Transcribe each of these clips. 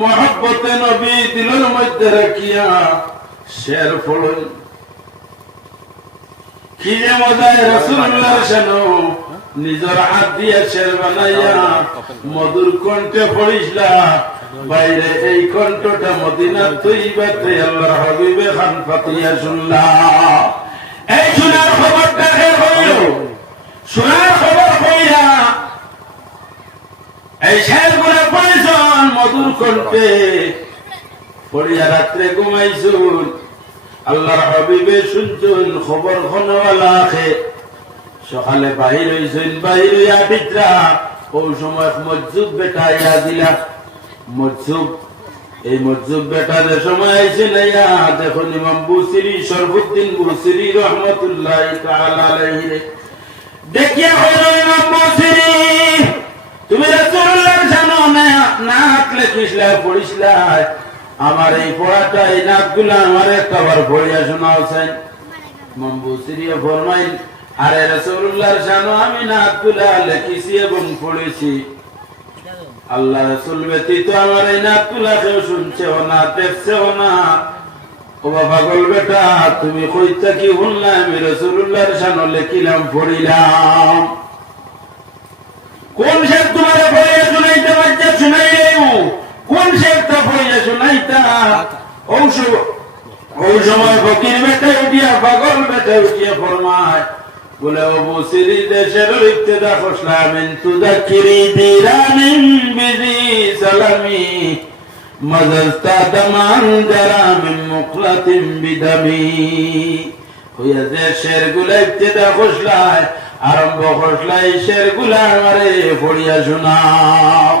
মহব্বতে নবী দিলের মধ্যে রাখিয়া শের ফলন কি যে মজায় রাসূলুল্লাহ শানো নিজের হাত দিয়ে শের বানাইয়া মধুর কণ্ঠে পড়িসলা বাইরে এই কণ্ঠটা মদিনার তৈবাতে আল্লাহর হাবিবে খান ফাতিয়া শুনলা। এই শোনার খবরটা হইল, শোনার খবর হইয়া এই শের গুলা পড়েছেন মধুর কণ্ঠে পড়িয়া রাত্রে ঘুমাইছুন। আল্লাহর হাবিবে শুনছুন খবর খনওয়ালা আখে সকালে বাহির হইছেন, বাহির হইয়া ভিতরা ওই সময় মজ্জুব বেটা ইয়া দিলা। মজ্জুব এই মজ্জুব বেটাদের সময় আইছে নাইয়া দেখুন ইমাম বুসিরি শরফুদ্দিন বুসিরি রহমতুল্লাহি তাআলা আলাইহি দেখিয়া হইল ইমাম বুসিরি তুমি রাসূলুল্লাহ জানো না, না হাতলে কিসলা পড়িসলা আমার এই পড়াটা এই নাকগুলা আমার একবার পড়িয়া শোনাওছেন। ইমাম বুসিরি ফরমাইল আরে রাসূলুল্লাহর জানো আমি নাকগুলা লিখেছি এবং পড়েছি, আল্লাহ রাসূল ব্যতীত আমার এই নাকগুলা কেউ শুনছেও না দেখছেও না। ও বাবা গোল বেটা তুমি কইতা কি শুনলা আমি রাসূলুল্লাহর জানো লিখিলাম পড়িলাম। কোন শেখ তোমার পড়িয়া শুনাইতে বাচ্চা শুনাইলেও কোন শেখটা পড়িয়া শুনাইতা? ওই সময় ফকির বেটা উঠিয়া পাগল বেটা উঠিয়া ফরমায় বলে ও বুসিরি দেশের ইবতিদা খসলামিন তুযাকিরি দিরানিন বিজি সালামি মাজাস্তা দামান জারামিন মুকলাতিন বিদামি। হইয়া যে শেরগুলা ইবতিদা খসলায় আরম্ভ খসলাই শেরগুলা আমারে পড়িয়া শোনাও।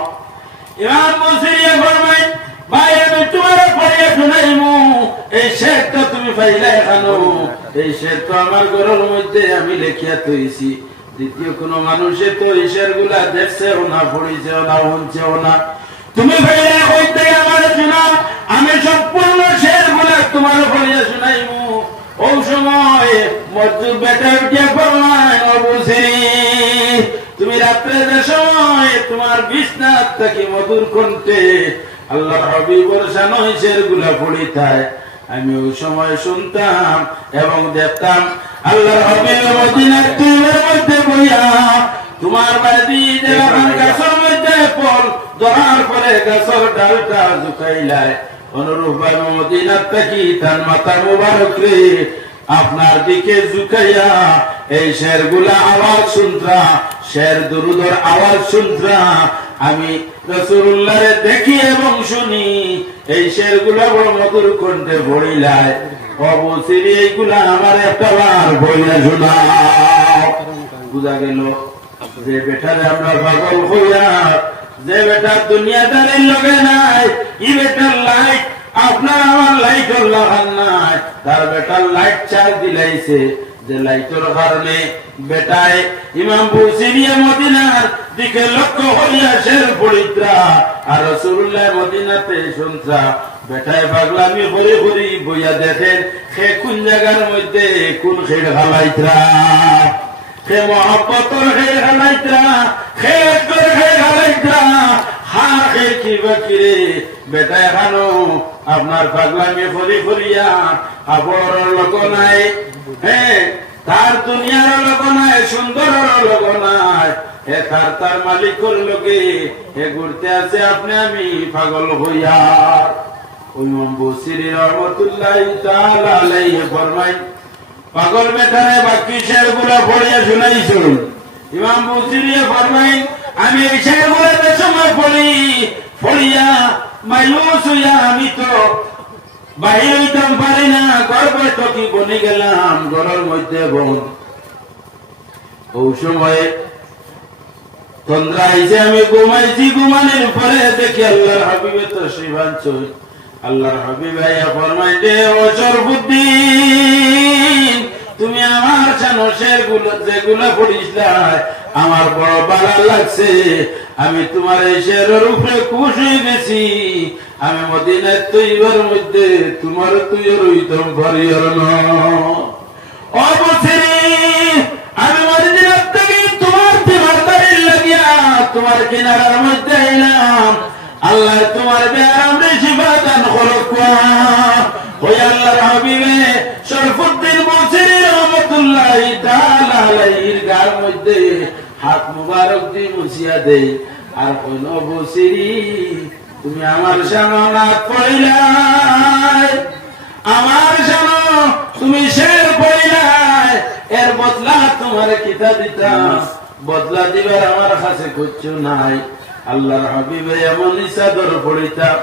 ইমাম বুসিরি ফরমায় ভাই আমি তোমার পড়িয়া শুনাইমু, এই শেরটা তুমি পাইলা এখানো, এই শের তো আমার ঘরের মধ্যে আমি লেখিয়া তৈছি। দ্বিতীয় কোন মানুষে তো এই শেরগুলা দেখছেও না পড়িছেও না শুনছেও না, তুমি পাইলা হইতে আমার শোনা আমি সম্পূর্ণ শেরগুলা তোমার পড়িয়া শুনাইমু। ওই সময় মজদুর বেটা উঠিয়া ফরমায় ও বুসিরি তুমি রাত্রে যে সময় তোমার বিছনাত থেকে মধুর কণ্ঠে আল্লাহর হাবিবের শানো শেরগুলা পড়িতায় আমি ওই সময় শুনতাম এবং দেখতাম আল্লাহর হাবিব মদিনার তৈবের মধ্যে বইয়া তোমার বাড়ি দেওয়ার গাছের মধ্যে ফল ধরার পরে গাছের ডালটা ঝুঁকাইলায় অনুরূপ ভাবে মদিনার থাকি তার মাথা মুবারক রে আপনার দিকে ঝুঁকাইয়া এই শেরগুলা আওয়াজ শুনতা, শের দুরুদর আওয়াজ শুনতা আমি রাসূলুল্লাহরে দেখি এবং শুনি। এই শেরগুলা বড় মধুর কণ্ঠে পড়িলায় ও বুসিরি এইগুলা আমার একটাবার বইয়া শোনাও। বুঝা গেল যে বেটারে আমরা পাগল হইয়া যে বেটা দুনিয়াদারির লগে নাই ই বেটার লাইট আপনার আমার লাইটের লাগান নাই, তার বেটার লাইট চার্জ দিলাইছে যে লাইটের কারণে বেটায় ইমাম বুসিরি মদিনার দিকে লক্ষ্য হইয়া শের পড়িত্রা আর রাসূলুল্লাহ মদিনাতে শুনত্রা বেটায় পাগলামি করে করে বইয়া দেখেন সে কোন জায়গার মধ্যে কোন খেড় হালাইত্রা, সে মহব্বতর খেড় হালাইত্রা, খেড় করে খেড় হালাইত্রা হার খেড় কি বাকিরে বেটা এখানো আপনার পাগলামি করে করিয়া আবর লোক নাই, হ্যাঁ তার দুনিয়ার লোক নাই, সুন্দর লোক নাই, হে তার মালিকর লোকে হে ঘুরতে আছে আপনি আমি পাগল হইয়া। ওই ইমাম বুসিরি রহমতুল্লাহি তাআলা আলাইহি ফরমায় পাগল বেটারে বাকি শেরগুলা পড়িয়া শুনাইছুন। ইমাম বুসিরি ফরমায় আমি এই শেরগুলা যে সময় পড়িয়া মায়ুস হইয়া আমি তো বাহির হইতাম পারি না, গর্বে টকি বনে গেলাম ঘরের মধ্যে বোন। ওই সময় তন্দ্রা আইছে আমি ঘুমাইছি, ঘুমানোর পরে দেখি আল্লাহর হাবিবে তাশরীফ আনছেন। আল্লাহর হাবিব আইয়া ফরমায় যে ও শরফুদ্দিন তুমি আমার জানো শেরগুলো যেগুলা পড়িসলা আমার বড় ভালো লাগছে, আমি তোমার এই শেরের উপরে খুশ হয়ে গেছি, আমি মদিনার তৈবার মধ্যে তোমার তুইয়ের হইতাম ভারিয়ার অবসরে আমি মদিনার থেকে তোমার বাড়ির লাগিয়া তোমার কিনারার মধ্যে আইলাম, আল্লাহ তোমার বেআমরে শিফা দান করুক। ওই আল্লাহর হাবিবে শরফুদ্দিন বসরি রহমাতুল্লাহি তাআলা আলাইহির গার মধ্যে হাত মুবারক দিয়ে মুছিয়া দেই আর কোন বসরি তুমি আমার সামনাত পড়িলাই, আমার সামনে তুমি শের পড়িলাই, এর বদলা তোমার কিতা দিতাম, বদলা দিবার আমার কাছে কিচ্ছু নাই। আল্লাহর হাবিবে এমনই চাদর পড়িতাম,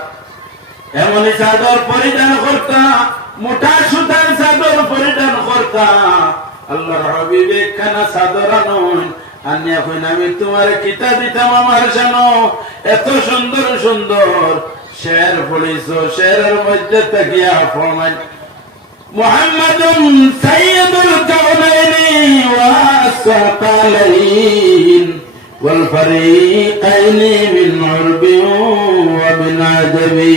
এমনই চাদর পরিধান করতাম, মোটা সুতার চাদর পরিধান করতাম। আল্লাহর হাবিবে একখানা চাদর আনুন আনি এখন আমি তোমার কিতা দিতাম আমার জানো। এত সুন্দর সুন্দর শের পড়িছ, শেরের মধ্যে তাকিয়া ফরমান মুহাম্মাদুন সাইয়্যিদুল কাউনাইনি ওয়া সাকালাইন ওয়াল ফারিকাইনি মিন উরবি ওয়া মিন আজাবি।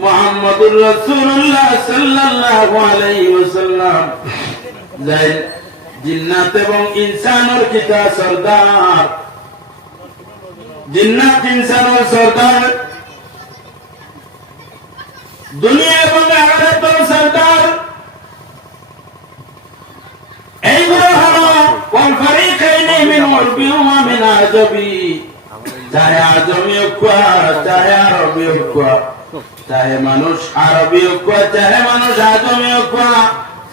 মুহাম্মাদুর রাসূলুল্লাহ সাল্লাল্লাহু আলাইহি ওয়াসাল্লাম জিন্নাত এবং ইনসানের কিতা সরদার, জিন্নাত ইনসানের সরদার, দুনিয়া এবং আখিরাতের সরদার। এইগুলো হলো ওয়াল ফারিকাইনি মিন উরবি ওয়া মিন আজাবি। চাহে আজমি ঐক্য, চাহে আরবি ঐক্য, চাহে মানুষ আরবি ঐক্য, চাহে মানুষ আজমি ঐক্য,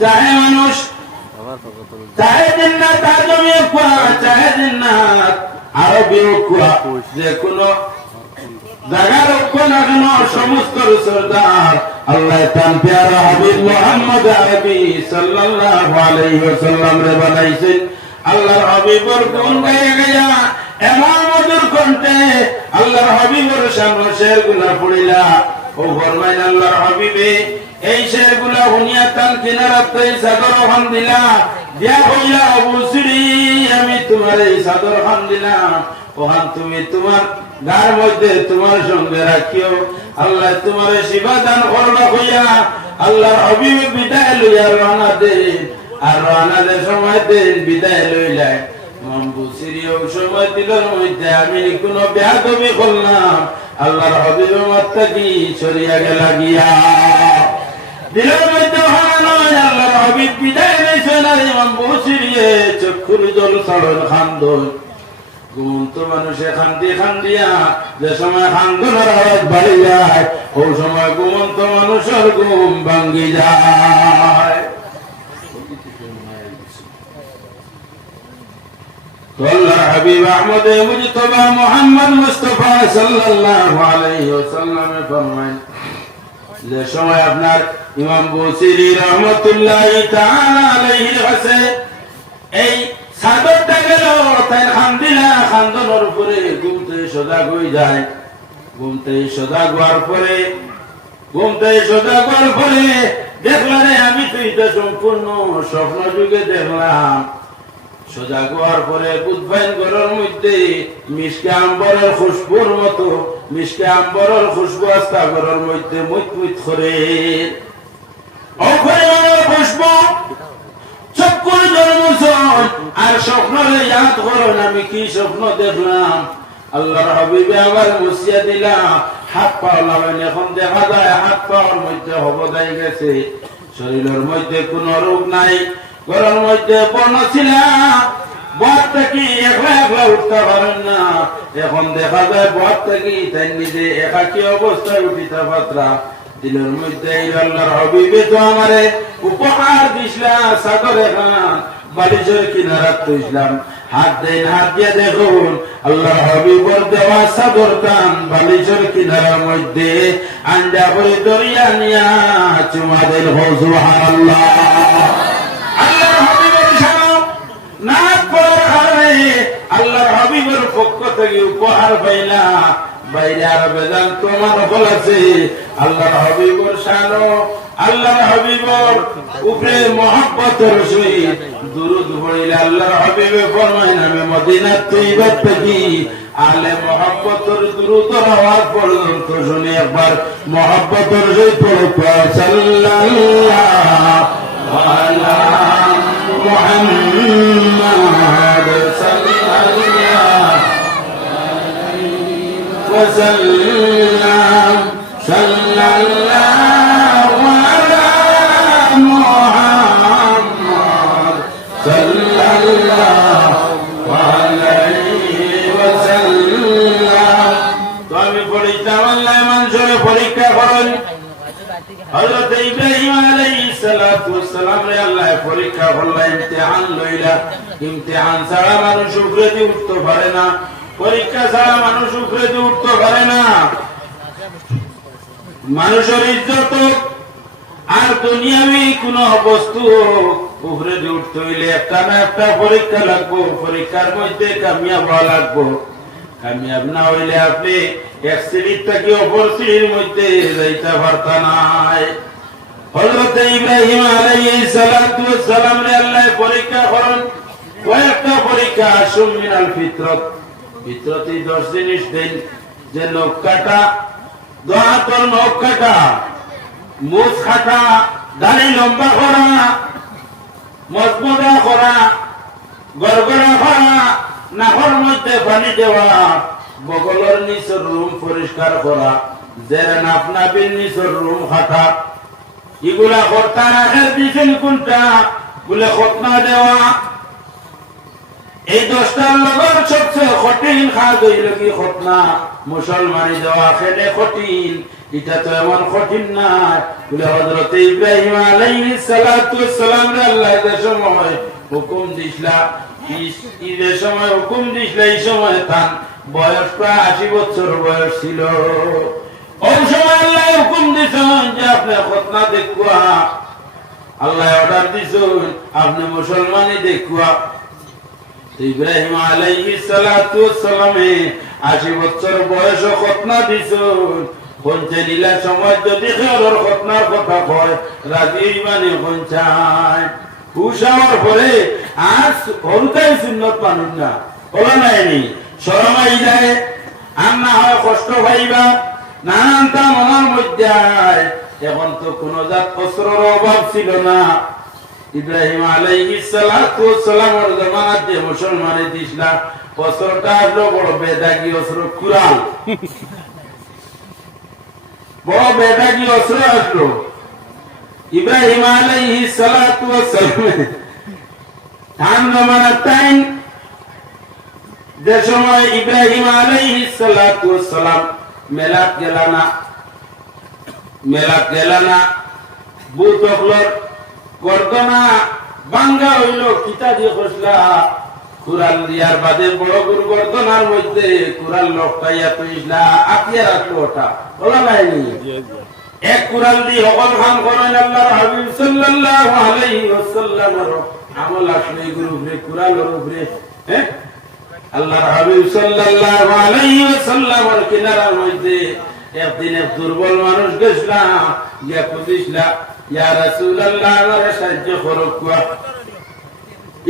চাহে মানুষ চাহে জিন্নাত আজমি ঐক্য, চাহে জিন্নাত আরবি ঐক্য, যে কোনো জায়গার ঐক্য না কেন সমস্ত সরদার আল্লাহ তান প্যারা হাবিব মুহাম্মদ আরবি সাল্লাল্লাহু আলাইহি ওয়াসাল্লাম রে বানাইছেন। আল্লাহর হাবিবর গুণ গায়ে গায়া এমন মধুর কণ্ঠে আল্লাহর হাবিবর সামনে শেরগুলা পড়িলা ও ফরমাইন আল্লাহর হাবিবে এই শেরগুলা হুনিয়া তান কিনারাতে চাদর খান দিলা দিয়া কইলা আবু সিরি আমি তোমার এই চাদর খান দিলাম, ওখান তুমি তোমার গার মধ্যে তোমার সঙ্গে রাখিও। আল্লাহ তোমার শিবা দান করবা কইয়া আল্লাহর হাবিব বিদায় লইয়া রওনা দেন, আর রওনা দে সময় দেন বিদায় লইলাই সময় দিলের মধ্যে আমি কোন বেয়াদবি করলাম, আল্লাহর হাবিব মাত্রা কি সরিয়া গেলা গিয়া দিলের মধ্যে আল্লাহর হাবিব বিদায় নিয়েছেন। আর ইমাম বসিরিয়ে চক্ষুর জল ছাড়ন খান্দন, ঘুমন্ত মানুষে খান্দি খান্দিয়া যে সময় খান্দনের আওয়াজ বাড়ি যায় ওই সময় ঘুমন্ত মানুষের ঘুম ভাঙ্গি যায়। আল্লাহর হাবিব আহমদ মুজতবা মুহাম্মদ মুস্তাফা সাল্লাল্লাহু আলাইহি ওয়াসাল্লাম ফরমায় যে সময় আপনার ইমাম বুসিরি রাহমাতুল্লাহি তাআলা আলাইহির কাছে এই সাদরটা গেল, তাই খান্দিলা খান্দনের উপরে ঘুমতে সজাগ হয়ে যায়। ঘুমতে সজাগ হওয়ার পরে দেখলারে আমি তো এটা সম্পূর্ণ স্বপ্ন যুগে দেখলাম। সজাগ হওয়ার পরে বুধবাইন ঘরের মধ্যে মিশকে আম্বরের খুশবুর মতো, মিশকে আম্বরের খুশবু আস্তা ঘরের মধ্যে মুত মুত করে খুশবু চক্কর জন্মসন। আর স্বপ্নরে ইয়াদ করেন আমি কি স্বপ্ন দেখলাম। আল্লাহর হাবিবে আবার মুছিয়া দিলাম, হাত পা লাগান, এখন দেখা যায় হাত পাওয়ার মধ্যে হবদাই গেছে, শরীরের মধ্যে কোন রোগ নাই। ঘরের মধ্যে বর্ণ ছিলাম, বর থেকে একলা একলা উঠতে পারেন না, এখন দেখা যায় বর থেকে তাই নিজে একাকী অবস্থায় উঠিতে পাত্রা। দিলের মধ্যে আল্লাহর হাবিবে তো আমারে উপহার দিছিলা চাদর এখন বালিশের কিনারাত তো ইসলাম। হাত দেন, হাত দিয়ে দেখুন আল্লাহর হাবিবর দেওয়া চাদর টান বালিশের কিনারার মধ্যে আঞ্জা করে দরিয়া নিয়া চুমা দেন সুবহানাল্লাহ। আল্লাহর হাবিবের সামনে নাক পড়ার কারণে আল্লাহর হাবিবের পক্ষ থেকে উপহার পাইলা। বাইরে আর বেদান তোমার ফল আছে। আল্লাহর হাবিবর শানো, আল্লাহর হাবিবর উপরে মহব্বতের সহিত দুরূদ পড়িলে আল্লাহর হাবিবে ফরমাইন আমি মদিনা তৈবা থেকে আলে মহব্বতের দুরূদের আওয়াজ পর্যন্ত শুনে একবার মহব্বতের সহিত পড়ো সাল্লাল্লাহু আলা মুহাম্মাদ সাল্লাল্লাহু وسلم صلى الله على محمد صلى الله عليه وسلم তুমি পরীক্ষা আল্লাহ মানুষের পরীক্ষা করেন হযরত ইব্রাহিম আলাইহিস সালাতু ওয়াস সালাম রে আল্লাহ পরীক্ষা করলেন ইমতিহান লইলা ইমতিহান ছাড়া মানুষ উপরে দিয়ে উঠতে পারে না পরীক্ষা ছাড়া মানুষ উপরে দিয়ে উঠতে পারে না মানুষের ইজ্জত আর দুনিয়াবি কোন বস্তু উপরে দিয়ে উঠতে হইলে একটা না একটা পরীক্ষা লাগবো পরীক্ষার মধ্যে কামিয়াব হওয়া লাগবো কামিয়াব না হইলে আপনি এক সিঁড়ির থেকে অপর সিঁড়ির মধ্যে যাইতে পারতা নাই হযরত ইব্রাহিম আলাইহিস সালাতু ওয়াস সালাম রে আল্লাহ পরীক্ষা করেন কয়েকটা পরীক্ষা আসুন মিনাল ফিতরত ফিতরতি 10 জিনিস দেন যে নখ কাটা দোয়া তোর নখ কাটা মুখ কাটা দাড়ি লম্বা করা মজবুতা করা গড়গড়া করা নাহর মধ্যে পানি দেওয়া বগলের নিচের রুম পরিষ্কার করা জেরে নাপনাবির নিচের রুম খাটা এগুলা করতে রাখার দিছেন কোনটা বলে খতনা দেওয়া এই 10টার লগর সবচেয়ে কঠিন কাজ হইল কি খতনা মুসলমানি দেওয়া খেলে কঠিন এটা তো এমন কঠিন না বলে হযরত ইব্রাহিম আলাইহিস সালাতু ওয়াস সালাম আল্লাহ এর সময় হুকুম দিছলা ঈদের সময় হুকুম দিছলা এই সময় তার বয়স প্রায় 80 বছর বয়স ছিল ওই সময় আল্লাহ হুকুম দিছেন যে আপনি খতনা দেখুয়া আল্লাহ অর্ডার দিছেন আপনি মুসলমানি দেখুয়া ইব্রাহিম আলাইহিস সালাতু ওয়াস সালামে 80 বছর বয়স খতনা দিছেন কোনতে লীলা সময় যদি খেয়ালের খতনার কথা কয় রাজি মানে পঞ্চায় হুশাওয়ার পরে আজ হরুতাই সুন্নত মানুষ না বলা নাইনি শরমাই যায় আর না হয় কষ্ট পাইবা নানানটা মনের মধ্যে এখন তো কোন জাত অস্ত্রের অভাব ছিল না ইব্রাহিম আলাইহিস সালাতু ওয়াস সালামের জামানাতে মুসলমানের দিছলা অস্ত্রটা হলো বড় বেদাগী অস্ত্র কুরআন বড় বেদাগী অস্ত্র আসলো ইব্রাহিম আলাইহিস সালাতু ওয়াস সালাম তার জামানাতেই যে সময় ইব্রাহিম আলাইহিস সালাতু ওয়াস সালাম মেলাত গেলানা বুত হলর গর্দনা বাঙ্গা হইল কিতা দিয়ে খসলা কুরাল দিয়ার বাদে বড় গুরু গর্দনার মধ্যে কুরাল লটকাইয়া তুইলা আপিয়া রাখলো ওটা বলা নাইনি এক কুরাল দিয়ে হকল খান করেন আল্লাহর হাবিব সাল্লাল্লাহু আলাইহি ওয়াসাল্লামের আমল আসলে গুরুরে কুরালের উপরে আল্লাহর হাবিব সাল্লাল্লাহু আলাইহি ওয়াসাল্লামের কিনারার মধ্যে একদিন এক দুর্বল মানুষ গেছলা ইয়া কুদিছলা ইয়া রাসূলুল্লাহ আমারে সাহায্য করো কুয়া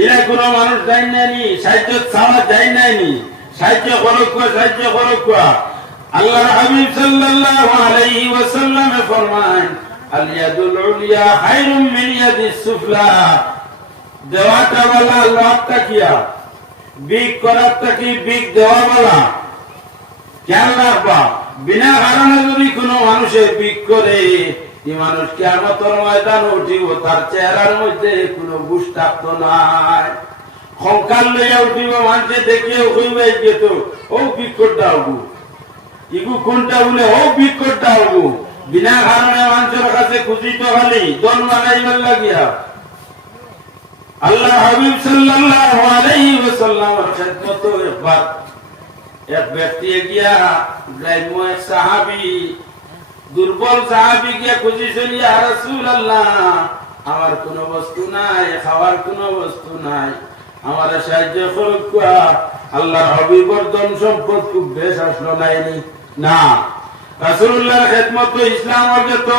ইরা কোন মানুষ যাই নাইনি সাহায্য চাওয়া যায় নাইনি সাহায্য করো কুয়া আল্লাহর হাবিব সাল্লাল্লাহু আলাইহি ওয়াসাল্লাম ফরমান আল ইয়াদুল উলিয়া খায়রুম মিন ইয়াদিস সুফলা দেওয়াটা वाला লওয়াটা কিয়া বিগ করাটা কি বিগ দেওয়া वाला খেয়াল রাখবা বিনা কারণে যদি কোনো মানুষের বিগ করে এই মানুষ কিয়ামতের ময়দানে উঠিব তার চেহারার মধ্যে কোনো বুঝ থাকতো নাই খঙ্কাল লইয়া উঠিব মানুষে দেখিয়ে কইবে যে তো ও বিগ করতে হবো ইগু কোনটা বলে ও বিগ করতে হবো বিনা কারণে মানুষের কাছে খুশি তো খালি দল বানাইবার লাগিয়া আল্লাহ হাবিব সাল্লাল্লাহু আলাইহি ওয়াসাল্লামের খিদমতে একবার এক ব্যক্তি গিয়া গ্রাম্য এক সাহাবী দুর্বল সাহাবী গিয়া খুঁজিছেন ইয়া রাসূলুল্লাহ আমার কোনো বস্তু নাই খাওয়ার কোনো বস্তু নাই আমার সাহায্য করুন আল্লাহর হাবিবের ধন সম্পদ খুব বেশ আসলো নাইনি না রাসূলুল্লাহর খিদমতে ইসলামের যত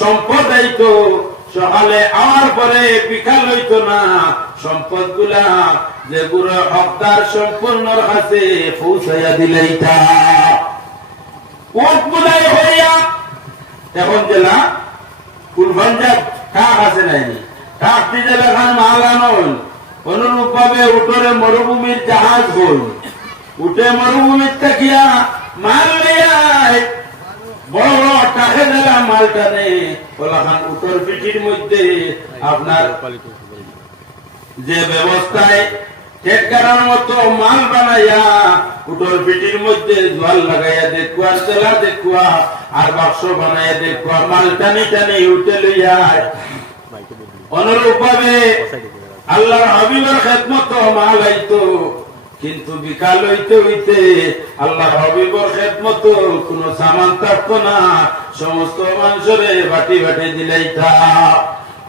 সম্পদ আইতো সকালে আমার পরে বিকাল হইতো না সম্পদ গুলা যেগুলো হকদার সম্পূর্ণর কাছে পৌঁছাইয়া দিলেইতা কোটগুলাই হইয়া এখন জেলা কুলফঞ্জাব কাক আছে নাইনি কাক জেলা খান মালানল অনুরূপ ভাবে উত্তরে মরুভূমির জাহাজ হল উঠে মরুভূমির থাকিয়া মাল লইয়াই বড় বড় টাকা দেলা মালটা নেই ওলাখান উত্তর পিঠির মধ্যে আপনার যে ব্যবস্থায় ঠেট করার মতো মাল বানাইয়া উটোর পিঠির মধ্যে জল লাগাইয়া দেখুয়া তেলা দেখুয়া আর বাক্স বানাইয়া দেখুয়া মাল টানি টানি উঠে লইয়া অনুরূপ ভাবে আল্লাহর হাবিবের খেদমত মাল আইতো কিন্তু বিকাল হইতে হইতে আল্লাহর হাবিবের খেদমত কোন সামান থাকতো না সমস্ত মানুষরে বাটি বাটি দিলাইতা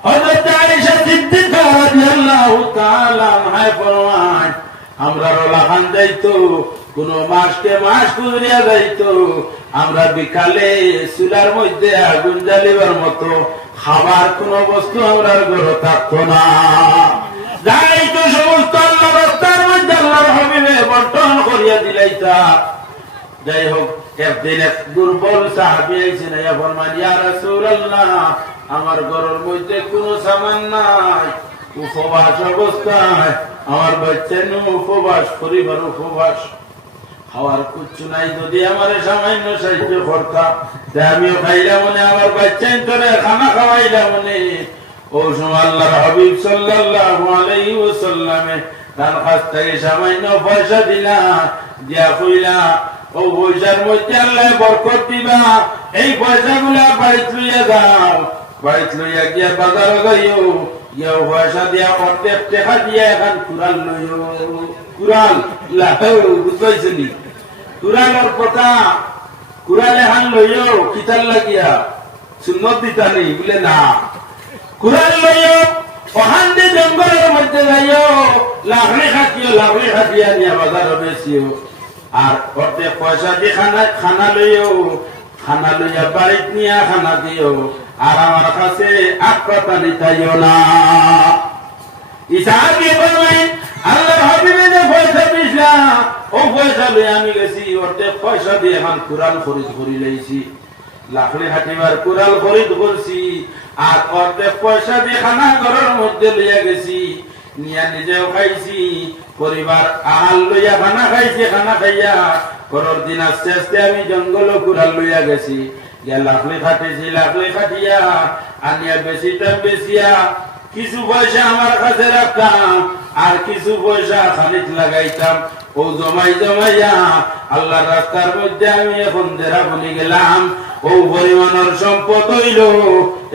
হযরত আয়েশা সিদ্দিকা রাদিয়াল্লাহু তাআলা আনহা ফরমান আমরা রোলাখান যাইতো কোন মাসকে মাস গুজরিয়া যাইতো আমরা বিকালে চুলার মধ্যে আগুন জ্বালিবার মতো খাবার কোন বস্তু আমরা ঘরে থাকতো না যাইতো সমস্ত আল্লাহর রাস্তার মধ্যে আল্লাহর হাবিবে বন্টন করিয়া দিলাইতা যাই হোক একদিন এক দুর্বল সাহাবী আইছেন ইয়া ফরমান ইয়া রাসূলুল্লাহ আমার ঘরের মধ্যে কোনো সামান নাই উপবাস অবস্থায় আমার বাচ্চা উপবাস পরিবার উপবাস খাওয়ার কিচ্ছু নাই যদি আমার সামান্য সাহায্য করতাম আমিও খাইলাম মনে আমার বাচ্চাই তোরে খানা খাওয়াইলাম মনে ও সময় আল্লাহর হাবিব সাল্লাল্লাহু আলাইহি ওয়াসাল্লামে তার কাছ থেকে সামান্য পয়সা দিলা দিয়া কইলা ও পয়সার মধ্যে আল্লাহ বরকত দিবা এই পয়সাগুলা বাড়িতে লইয়া যাও বাড়িতে লইয়া গিয়া বাজারে যাইও গিয়া পয়সা দিয়া অর্ধেক টাকা দিয়া এখন কুরাল লইও কুরাল লাগাও বুঝাইছনি কুরালের কথা কুরাল এখন লইও কিতার লাগিয়া সুন্নত দিতা নেই বলে না কুরাল লইও ওখান দিয়ে জঙ্গলের মধ্যে যাইও লাকড়ি খাটিয়া নিয়ে বাজারে বেচিও আর অর্ধেক পয়সা দিয়ে খানা লইও খানা লইয়া বাড়িতে নিয়ে খানা দিও আর আমার কাছে আত্মতা নিতাইও না ইসাহাবি বললেন আল্লাহর হাবিবে যে পয়সা দিছিলা ও পয়সা লই আমি গেছি অর্ধেক পয়সা দিয়ে এখন কুরাল খরিদ করি লইছি লাকড়ি হাটিবার কুরাল খরিদ করছি আর অর্ধেক পয়সা দিয়ে খানা ঘরের মধ্যে লইয়া গেছি নিয়া নিজেও খাইছি পরিবার আহাল লইয়া খানা খাইছি খানা খাইয়া ঘরের দিন আস্তে আস্তে আমি জঙ্গল কুরাল লইয়া গেছি গিয়া লাকড়ি খাটিছি লাকড়ি খাটিয়া আনিয়া বেচিয়া কিছু পয়সা আমার কাছে রাখতাম আর কিছু পয়সা খানিক লাগাইতাম ও জমাইয়া আল্লাহর রাস্তার মধ্যে আমি এখন দেরা বলি গেলাম ও পরিমাণের সম্পদ হইল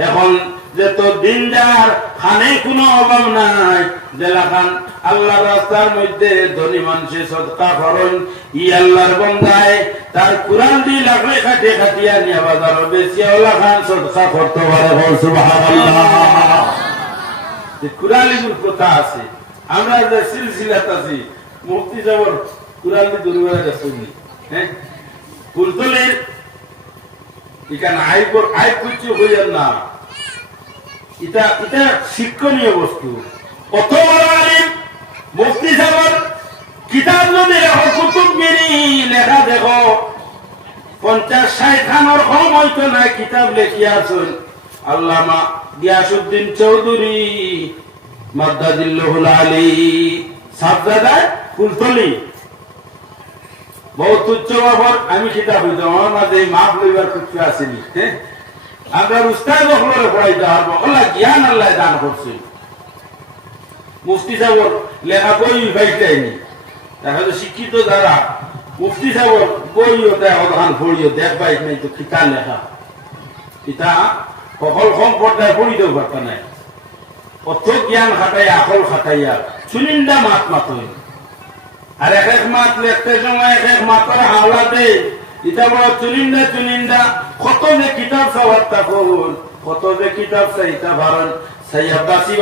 এখন যে তোর দিনদার খানে কোনো অভাব নাই জেলাখান আল্লাহর রাস্তার মধ্যে ধনী মানুষে সদকা করেন ই আল্লাহর বন্দায় তার কুরআন দিয়ে লাকড়ি খাটিয়া নিয়ে বাজার বেশি ওলা খান সদকা করতে পারে সুবহানাল্লাহ কুরআনের কথা আছে আমরা যে সিলসিলাত আছি মুফতি সাহেবের কুরআন দিয়ে দুর্বল রাসূলি হ্যাঁ কুলতলের এখানে আই কিছু হইয়ার না এটা শিক্ষণীয় বস্তু কত বড় আলিম মুফতি সাহেবের কিতাব যদি লেখো কুতুব মিনি লেখা দেখো 50-60 খানোর কম হইতো না কিতাব লেখিয়া আছেন আল্লামা গিয়াসউদ্দিন চৌধুরী মাদ্দাদিল্লাহুল আলী সাবদাদা কুলতলি বহুত উচ্চ বাবর আমি কিতাব হইতো আমার মাঝে মাপ লইবার কিছু আসেনি হ্যাঁ আমরা উস্তাদ হলরে পড়াইতে পারবো আল্লাহ জ্ঞান আল্লাহ দান করছে মুফতি সাহেবের লেখা বই পাইতেনি দেখা তো শিক্ষিত যারা মুফতি সাহেবের বইও দেখো ধান পড়িও দেখ পাইক নাই তো কিতা লেখা কিতা সকল কম পর্দায় পড়িতেও পারতা নাই অত জ্ঞান খাটাইয়া আকল খাটাইয়া চুনিন্দা মাত মাতই আর এক মাত লেখতে সময় এক মাতার হাওলা দেয় এটা বড় চুনিন্দা কত যে কিতাব চাওয়ার তখন কত যে কিতাব চাইতা ভারণ সাইয়া বাসি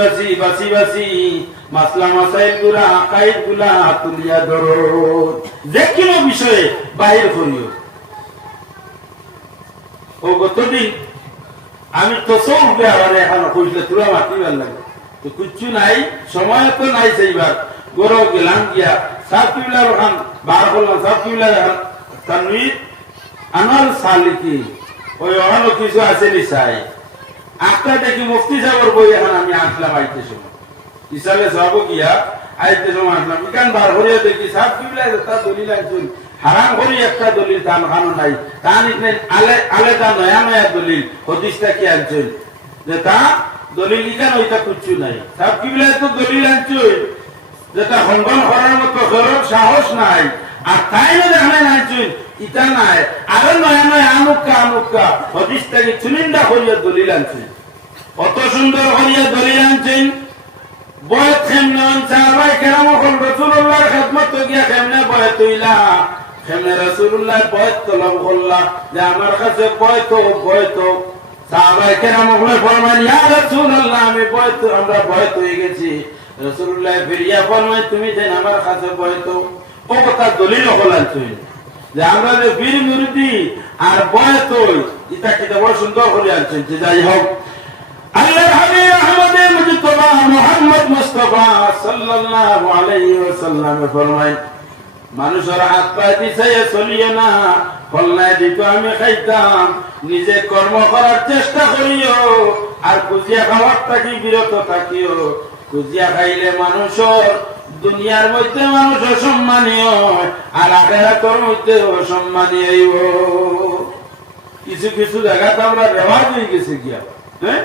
মাসলা মাসাইল গুলা আকাইদ গুলা তুলিয়া ধরো যে কোনো বিষয়ে বাহির করিও ও গতদিন আমি তো সব ব্যাপারে এখন কইলে তোরা মাতিবার লাগে তো কিচ্ছু নাই সময় তো নাই সেইবার গরো গেলাম গিয়া সাবকিবলার ওখান বার করলাম সাবকিবলার তানভীর আনোয়ার সালিকি ওই অন্য কিছু আছে নি চাই আটটা দেখি মুফতি সাহেবের বই এখন আমি আসলাম আইতে সময় হিসাবে যাবো গিয়া আইতে সময় আসলাম ইকান বার হরিয়া দেখি সাবকিবলার তা দলিল আনছেন হারাম করি একটা দলিল তান খানো নাই, তা নিলেন আলাদা নয়া নয়া দলিল হদিসটা কি আনছেন যে তা দলিল ইখান ওইটা কুচ্ছু নাই, সব কি বলে তো দলিল আনছুই যেটা খণ্ডন করার মতো জরুর সাহস নাই, আর তাই না দেখলেন আনছুই ইটা নাই, আরো নয়া নয়া আনুকা হদিসটাকে চুনিন্দা করিয়া দলিল আনছেন, কত সুন্দর করিয়া দলিল আনছেন। বয়স কেমনে সাহাবায়ে কেরাম রাসূলুল্লাহর খেদমত গিয়া কেমনে বয়স হইলা, কেমনে রাসূলুল্লাহ বয়স তলব করলা যে আমার কাছে বয়স সাহাবায়ে কেরাম ফরমাইলেন ইয়া রাসূলুল্লাহ আমি আমরা বয়স হয়ে গেছি। রাসূলুল্লাহ ফিরিয়া ফরমাই তুমি যেন আমার কাছে বয়স ও কথা দলিল হলান তুই যে আমরা যে বীর মুরিদি আর বয়স এটা কি বড় সুন্দর করে আনছেন। যে যাই হোক আল্লাহর হাবিব আহমদে মুজতবা মুহাম্মদ মুস্তাফা সাল্লাল্লাহু আলাইহি ওয়াসাল্লাম ফরমায় মানুষের হাত পা দিছে চলিও না, ফলনায় দিত আমি খাইতাম, নিজে কর্ম করার চেষ্টা করিও আর কুজিয়া খাওয়ার থাকি বিরত থাকিও। কুজিয়া খাইলে মানুষের দুনিয়ার মধ্যে মানুষ অসম্মানীয় আর আখিরাতের মধ্যে অসম্মানীয় হইব। কিছু কিছু জায়গাতে আমরা রেওয়াজ হয়ে গেছে গিয়া, হ্যাঁ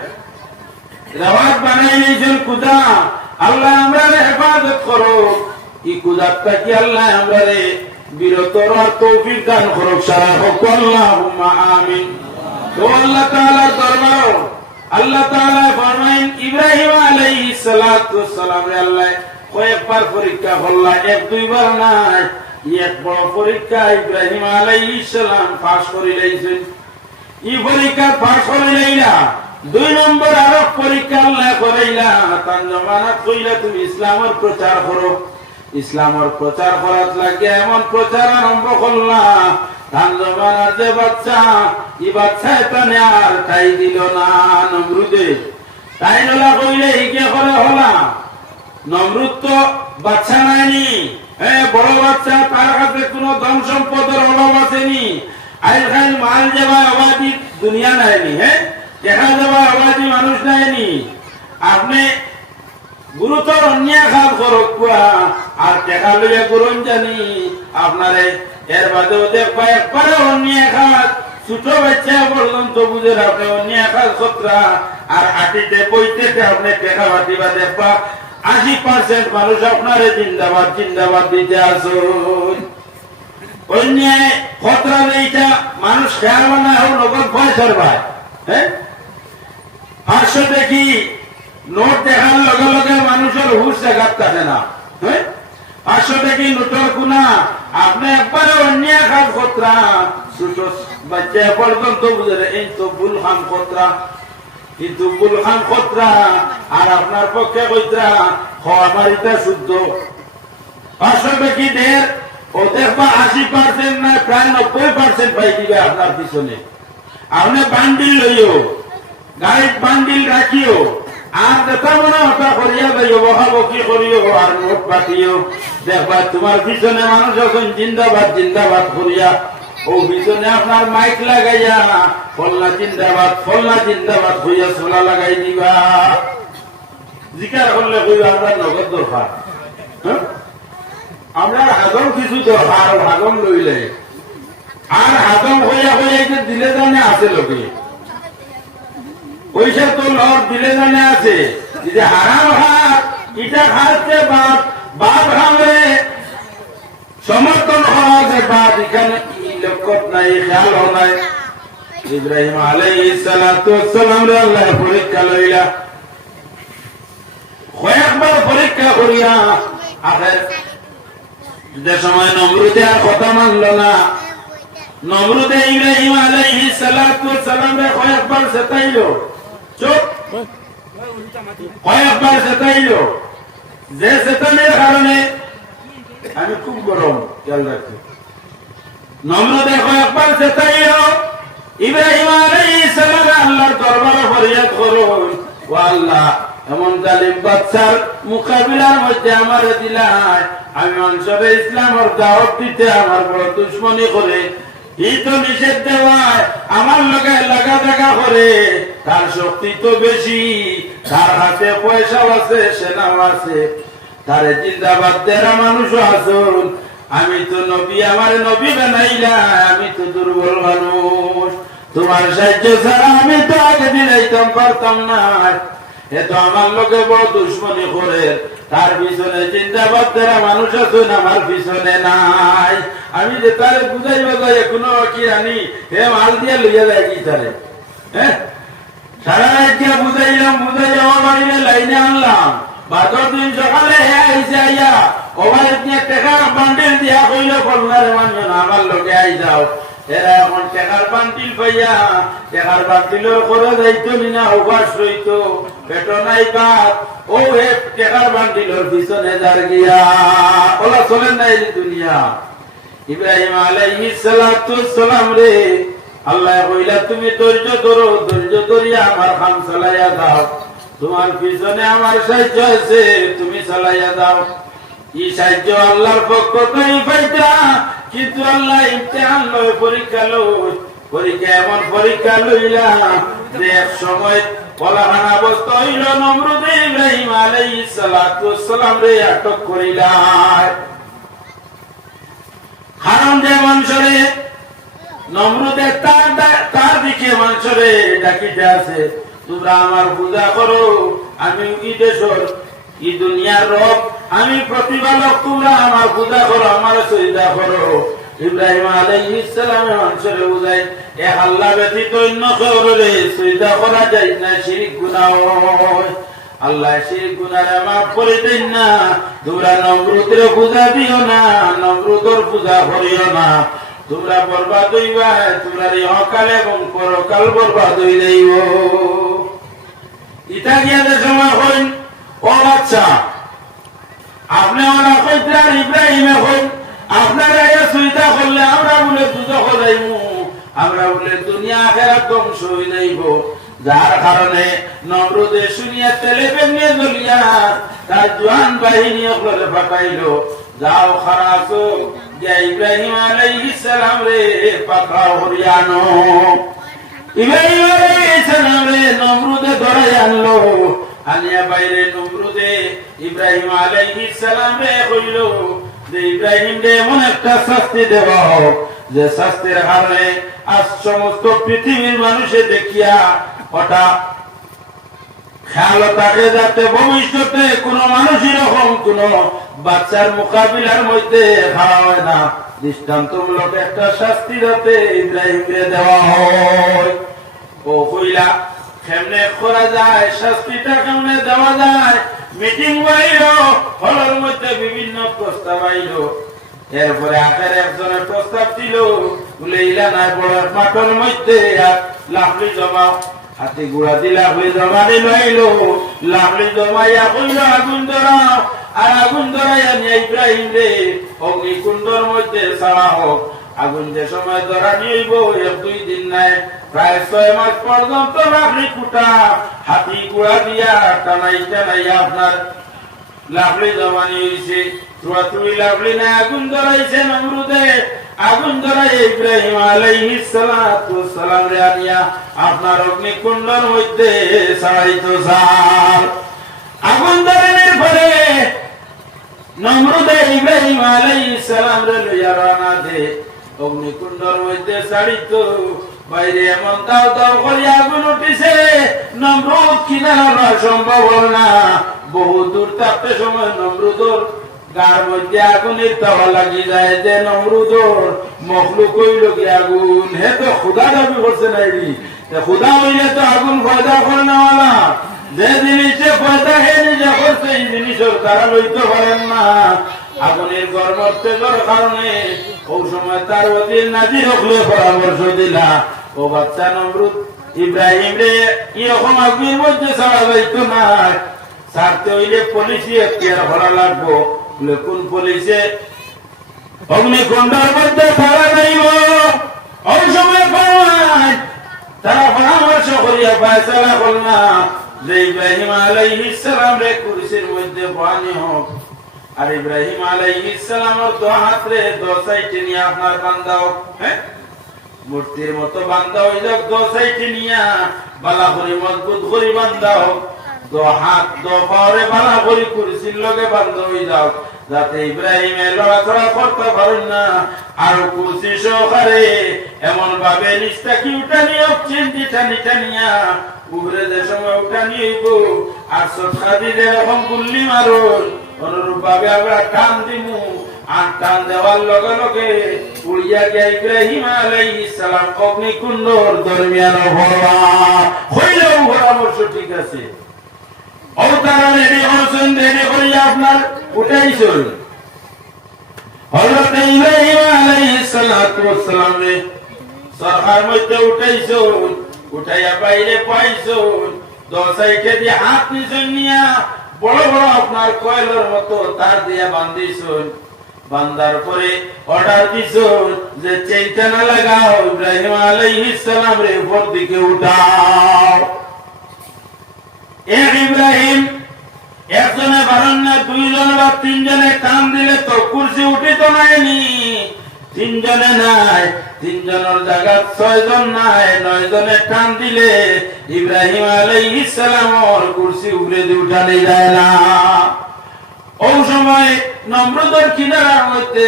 রেওয়াজ বানাই নিয়েছেন কুদা। আল্লাহ আমরা হেফাজত করো, এই কুদারটা কি আল্লাহ আমরা বিরত তৌফিক দান করো সারা হোক আল্লাহুম্মা আমিন। তো আল্লাহ তাআলার দরবার আল্লাহ তাআলা ফরমাইন ইব্রাহিম আলাইহিস সালাতু ওয়াস সালাম রে আল্লাহ কয়েকবার পরীক্ষা করলা, এক দুইবার নাই, এক বড় পরীক্ষা ইব্রাহিম আলাইহিস সালাম পাস করে লাইছেন। এই পরীক্ষা পাস করে লাইলা দুই নম্বর আরো পরীক্ষা আল্লাহ করাইলা, তার জমানাত কইলা তুমি ইসলামের প্রচার করো। ইসলামের প্রচার করার লাগে এমন প্রচার আরম্ভ করলা, তার জমানার যে বাচ্চা এই বাচ্চা এখানে আর তাই দিল না নমরুদে, তাই নলা কইলে হিকে করে হলা। নমরুদ তো বাচ্চা নাইনি, বড় বাচ্চা, তার কাছে কোন ধন সম্পদের অভাব আসেনি, আইল খাইল মাল যাবা আবাদি দুনিয়া নাইনি, দেখা যাবা আবাদি মানুষ নাইনি। আপনি গুরুতর অন্যায় খাত করক আর দেখা লইয়া করুন জানি আপনারে এর বাদেও দেখবা একবারে অন্যায় খাত ছোট বাচ্চা পর্যন্ত বুঝে আপনি অন্যায় খাত খতরা আর আটিতে বইতে আপনি টেকা বাতিবা দেখবা 80% মানুষ আপনারে জিন্দাবাদ জিন্দাবাদ দিতে আসুন। অন্যায় খতরা এইটা মানুষ খেয়াল না হোক নগদ পয়সার ভাই, 500 দেখি নোট দেখার লগে লগে মানুষের হুশ দেখাত থাকে না, 500 দেখি নোটের কোনা আপনি একবারে অন্যায় খাত খতরা ছোট বাচ্চা পর্যন্ত বুঝে এই তো ভুল খাম খতরা, কিন্তু ভুল খাম খতরা আর আপনার পক্ষে কইতরা আমার এটা শুদ্ধ। 500 দেখি দের ও দেখবা 80% না প্রায় 90% পাই দিবে আপনার পিছনে। আপনি বান্ডিল লইও, গাড়ির বান্ডিল রাখিও আর দেখা মনে হতা করিয়া যাইও, বহাবকি করিও আর নোট পাঠিও, দেখবা তোমার পিছনে মানুষ এখন জিন্দাবাদ জিন্দাবাদ করিয়া ও পিছনে আপনার মাইক লাগাইয়া ফলনা জিন্দাবাদ হইয়া সোলা লাগাই দিবা। জিকার করলে কইবা আমরা নগদ দরকার, আমরা হাজম কিছু দরকার হাজম লইলে আর হাজম হইয়া হইয়া দিলে জানে আছে লোকে পয়সা তো লর দিলে জানে আছে যে হারাম হাত ইটা খাচ্ছে বাপ হামে সমর্থন হওয়া যে বাপ এখানে লক্ষ্য নাই খেয়াল নাই। ইব্রাহিম আলাইহিস সালাতু ওয়াস সালাম রে আল্লাহ পরীক্ষা লইলা, কয়েকবার পরীক্ষা করিয়া আখের যে সময় নমরুদে আর কথা মানল না, নমরুদে ইব্রাহিম আলাইহিস সালাতু ওয়াস সালাম রে কয়েকবার সেতাইল, কয়েকবার সেতাইল, যে সেতানের কারণে আমি খুব গরম খেয়াল রাখি। নমরুদে কয়েকবার সেতাইল, ইব্রাহিম আলাইহিস সালাম আল্লাহর দরবারে ফরিয়াদ করুন, ও আল্লাহ এমন জালিম বাচ্চার মোকাবিলার মধ্যে আমার দিলায়, আমি মানুষের ইসলামের দাওয়াত দিতে আমার বড় দুশ্মনী করে, এই তো নিষেধ দেওয়ায় আমার লোকে লাগা দেখা করে, তার শক্তি তো বেশি, তার হাতে পয়সাও আছে সেনাও আছে, তার জিন্দাবাদ দেরা মানুষও আসুন, আমি তো নবী, আমার নবী বানাইলা, আমি তো দুর্বল মানুষ, তোমার সাহায্য ছাড়া আমি তো আগে দিলাইতাম পারতাম না। এ তো আমার লোকে বড় দুশ্মনী করে, তার পিছনে জিন্দাবাদ দেওয়া মানুষ আছে, আমার পিছনে নাই। আমি যে তারে বুঝাই বাজাই এখনো কি জানি, হে মাল দিয়ে লইয়া যায় কি তারে, হ্যাঁ সারা রাত বুঝাইলাম, বুঝাই আমার বাড়িতে লাইনে আনলাম, বাদর দিন সকালে হে আইসে আইয়া ওভার টাকা বান্ডিল দিয়া কইল ফলনারে মানবে না, আমার লোকে আই যাও। এরা এখন টাকার বান্ডিল পাইয়া টাকার বান্ডিলের করে যাইতো না, অভ্যাস রইতো, পেট নাই কাত, ও হে টাকার বান্ডিলের পিছনে যার গিয়া ওলা চলেন নাই দুনিয়া। ইব্রাহিম আলাইহিস সালাতু সালাম রে আল্লাহ কইলা তুমি ধৈর্য ধরো, ধৈর্য ধরিয়া আমার কাম চালাইয়া দাও, তোমার পিছনে আমার সাহায্য আছে, তুমি চালাইয়া দাও। এই সাহায্য আল্লাহর পক্ষ থেকে পাইতা, কিন্তু আল্লাহ ইমতিহান লয়, পরীক্ষা লয়, পরীক্ষা এমন পরীক্ষা লইলা যে এক সময় পলাহান অবস্থা হইল, নমরুদ ইব্রাহিম আলাইহিস সালাতু সালাম রে আটক করিলা। হারাম যে মানুষরে নমরুদে তার দিকে মানুষরে ডাকিতে আছে, তোমরা আমার পূজা করো, আমি ই দেশর ই দুনিয়ার রব, আমি প্রতিপালক, তোমরা আমার পূজা করো, আমার সজদা করো। ইব্রাহিম আলাইহিস সালামের মানুষরে বুঝাই এক আল্লাহ ব্যতীত অন্য কাউরে সজদা করা যায় না, শিরক গুনাহ হয়। আল্লাহ শিরক গুনাহরে মাফ করে দেন না। তোমরা নমরুদের পূজা দিও না, নমরুদর পূজা করিও না, তোমরা বরবাদ হইবা, তোমরা ইহকাল এবং পরকাল বরবাদ হই যাইব। ইটা গিয়াদের সময় হইন ও বাচ্চা, আপনি ওরা কইতার ইব্রাহিমে হইন, আপনারা এ সুবিধা করলে আমরা বলে দুজখ যাইমু, আমরা বলে দুনিয়া আখিরাত ধ্বংস হই যাইব। যার কারণে নমরুদে শুনিয়া তেলে বেঙ্গে জ্বলিয়া তার জওয়ান বাহিনী ওগুলো পাঠাইল, যাও খারাসো ইব্রাহিম আলাইহিস সালাম রে পাকড়াও হরিয়ানো। ইব্রাহিম আলাইহিস সালাম রে নমরুদে ধরে আনলো, আনিয়া বাইরে নমরুদে ইব্রাহিম আলাইহিস সালাম রে কইল যে ইব্রাহিম রে এমন একটা শাস্তি দেব যে শাস্তির কারণে আজ সমস্ত পৃথিবীর মানুষে দেখিয়া ওটা খেয়াল থাকে, যাতে ভবিষ্যতে কোন মানুষ এরকম কোন বাচ্চার মোকাবিলার মধ্যে খাওয়া হয় না, দৃষ্টান্তমূলক একটা শাস্তি যাতে ইব্রাহিমকে দেওয়া হয়। ও কইলা কেমনে করা যায়, শাস্তিটা কেমনে দেওয়া যায়? মিটিং বাইল, হলের মধ্যে বিভিন্ন প্রস্তাব আইল। এরপরে আখের একজনের প্রস্তাব দিল, বলে ইলা নাই বড় মাঠের মধ্যে লাকড়ি জমাও, হাতে গুড়া দিয়ে লাকড়ি জমা দিল, লাকড়ি জমাইয়া কইল আগুন ধরাও, আর আগুন ধরাইয়া নিয়ে ইব্রাহিম রে অগ্নিকুণ্ডর মধ্যে ছাড়া হোক। আগুন যে সময় ধরা নিইব, 1-2 দিন নাই, প্রায় 6 মাস পর্যন্ত লাকড়ি কুটা হাতি গুড়া দিয়া টানাই টানাইয়া আপনার লাকড়ি জমানি হয়েছে। তুই লাকড়ি নাই, আগুন ধরাইছে নমরুদে, আগুন ধরাই ইব্রাহিম আলাইহিস সালাতু সালাম রে আনিয়া আপনার অগ্নিকুণ্ডর মধ্যে ছাড়াইতো সার। আগুন ধরানোর পরে নমরুদে ইব্রাহিম আলাইহিস সালাম রে লইয়া রানা দে অগ্নিকুণ্ডর মধ্যে ছাড়িত। বাইরে এমন দাও দাও করে আগুন উঠিছে, নমরুদ কিনারা সম্ভব হল না। বহু দূর থাকতে সময় নমরুদর গার মধ্যে আগুনের তাওয়া লাগি যায়, যে নমরুদর মখলুক হইল কি আগুন, হে তো খুদা দাবি করছে নাইনি, খুদা হইলে তো আগুন পয়দা করে নেওয়ালা, যে জিনিসে পয়দা হে নিজে করছে এই জিনিসের তারা লইতে পারেন না। আগুনের গর্মত্বেগের কারণে ও সময় তার অধীন নাজির হকলে পরামর্শ দিলা, ও বাচ্চা নমরুদ ইব্রাহিম রে এরকম আগুনের মধ্যে ছাড়া যাইতো না, ছাড়তে হইলে পুলিশই এখতিয়ার করা লাগবো। কোন পুলিশে অগ্নিকুণ্ডের মধ্যে ছাড়া যাইব, ওই সময় তারা পরামর্শ করিয়া ফয়সালা করলা যে ইব্রাহিম আলাইহিস সালাম রে কুরসির মধ্যে পানি হোক, আর ইব্রাহিম আলাইহিস সালামের 2 হাত রে 2 সাইডে নিয়ে আপনার বান্ধাও, হ্যাঁ মূর্তির মতো বান্ধা হয়ে যাক, 2 সাইডে নিয়া বালা করে মজবুত করে বান্ধাও, 2 হাত 2 পাওয়ারে বালা করে কুরসির লগে বান্ধা হয়ে যাও। যাতে ইব্রাহিমে লড়াচড়া করতে পারেন না, আর কুরসি সহকারে এমন ভাবে নিচটাকে উঠানি চিন্তি টানি টানিয়া উপরে যে সময় উঠানি হইব, আর সৎকা দিলে এরকম গুল্লি মারুন, অনুরূপ ভাবে আমরা টান দিমু, আর টান দেওয়ার লগে লগে উড়িয়া গিয়া ইব্রাহিম আলাইহিস সালাম অগ্নিকুণ্ডর দরমিয়ান হইলেও পরামর্শ ঠিক আছে। তারা রেডি হয়েছেন, রেডি করিয়া আপনার উঠাইছেন হযরত ইব্রাহিম আলাইহিস সালাম সরকার মধ্যে উঠাইছেন, উঠাইয়া বাইরে পাইছেন, দশ সাইডে দিয়ে হাত নিছেন নিয়া বড় বড় আপনার কয়লার মতো তার দিয়া বান্ধিছেন। বান্দার পরে অর্ডার দিছেন যে চেইনটা না লাগাও, ইব্রাহিম আলাইহিস সালাম রে উপর দিকে উঠাও। ইব্রাহিম একজনে পারেন না, দুইজন বা তিনজনে টান দিলে তো কুরসি উঠিত নাইনি। তিনজনে নাই, তিনজনের জায়গা ছয়জন নাই, নয়জনে টান দিলে ইব্রাহিম আলাইহিস সালামর কুরসি উপরে দিয়ে উঠানি যায় না। ওই সময় নমরুদের কিনারার মধ্যে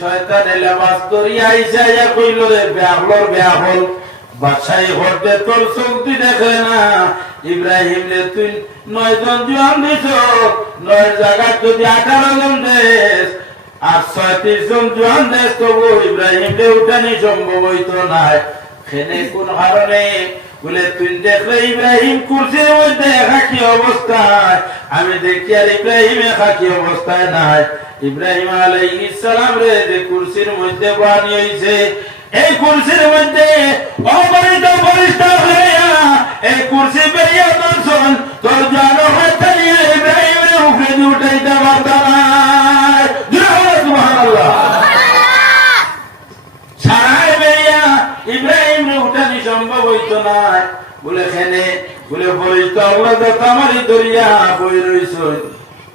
শয়তান লেবাস ধরিয়া আইসা কইল রে বেয়াহল বাদশাহী হতে তোর চোখটি দেখে না, ইব্রাহিম রে তুই 9 জন জোয়ান দিছ, 9 জায়গা যদি 18 জন দেশ আর 36 জন জোয়ান দেশ, তবু ইব্রাহিম রে উঠানি সম্ভব হইতো না। সেনে কোন কারণে বলে তুই দেখলে ইব্রাহিম কুরসির মধ্যে একাকি অবস্থায়, আমি দেখি আর ইব্রাহিম একাকি অবস্থায় নাই। ইব্রাহিম আলাইহিস সালাম রে যে কুরসির মধ্যে বানি হইছে, এই কুরসির মধ্যে অপরিত পরিষ্ঠ হইয়া এই কুরসি বেরিয়া দর্শন তোর জানো হইতে নিয়ে ইব্রাহিমের উপরে দিয়ে উঠাইতে পারতাম না। সুবহানাল্লাহ। সারাই বেরিয়া ইব্রাহিমের উঠানি সম্ভব হইতো না। বলে খেনে বলে পরিষ্ঠ আল্লাহ আমারই দরিয়া বই রইছ,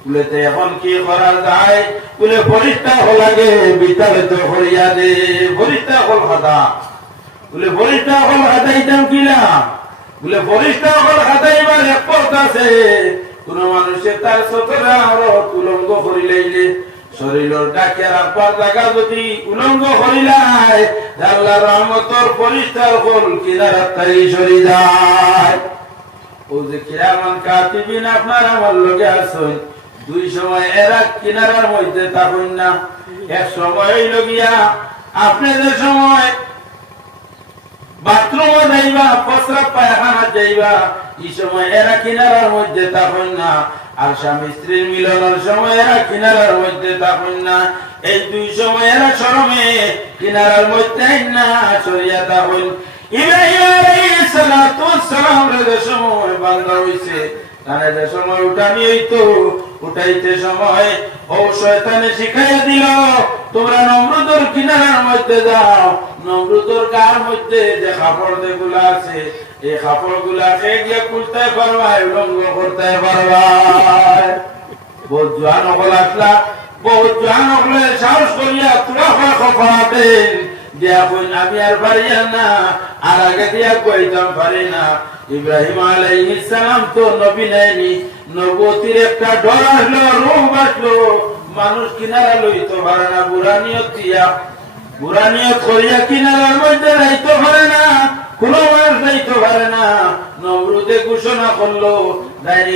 বলে এখন কি করা যায়, বলে ফরিস্তা হলাগে বিতাড়িত করিয়া দে, ফরিস্তা হল খাদা, বলে ফরিস্তা হল খাদাইতাম কিনা, বলে ফরিস্তা হল খাদাইবার এক পথ আছে, কোন মানুষের তার সতরা উলঙ্গ করিলে শরীরের ডাকে রাখবার জায়গা যদি উলঙ্গ করিলাই, আল্লাহ রহমতর ফরিস্তা হল কিনারা তাই সরি যায়। ও যে কিরামান কাতিবিন আপনার আমার লগে আসুন, দুই সময় এরা কিনারার মধ্যে থাকুন না। এক সময় লগিয়া আপনি যে সময় বাথরুমে যাইবা, প্রস্রাব পায়খানা যাইবা, এই সময় এরা কিনারার মধ্যে থাকুন না। আর স্বামী স্ত্রীর মিলনের সময় এরা কিনারার মধ্যে থাকুন না। এই দুই সময় এরা শরমে কিনারার মধ্যে না সরিয়া থাকুন। ইব্রাহিম আলাইহিস সালাম রে সময় বান্দা হইছে, তাহলে যে সময় উঠানি হইতো, উঠাইতে সময় ও শয়তানে শিখাইয়া দিল তোমরা নমরুদের কিনারার মধ্যে যাও, নমরুদের গার মধ্যে যে কাপড় যেগুলা আছে এই কাপড় গুলাকে গিয়ে খুলতে পারবা, উলঙ্গ করতে পারবা। বহুত জোয়ান হল আসলা, বহুত জোয়ান হলে সাহস করিয়া তোরা খবরাতেন দেখুন আমি আর পারি না, আর আগে দিয়া কইতাম পারি না। ইব্রাহিম আলাইহিস সালাম তো নবী নেয়নি, নবুয়তির একটা ডর আসলো, রূপ আসলো, মানুষ কিনারা লইতে পারে না, বুড়া নিয়ত করিয়া কিনারার মধ্যে যাইতে পারে না, কোন মানুষ যাইতে পারে না। নমরুদে ঘোষণা করলো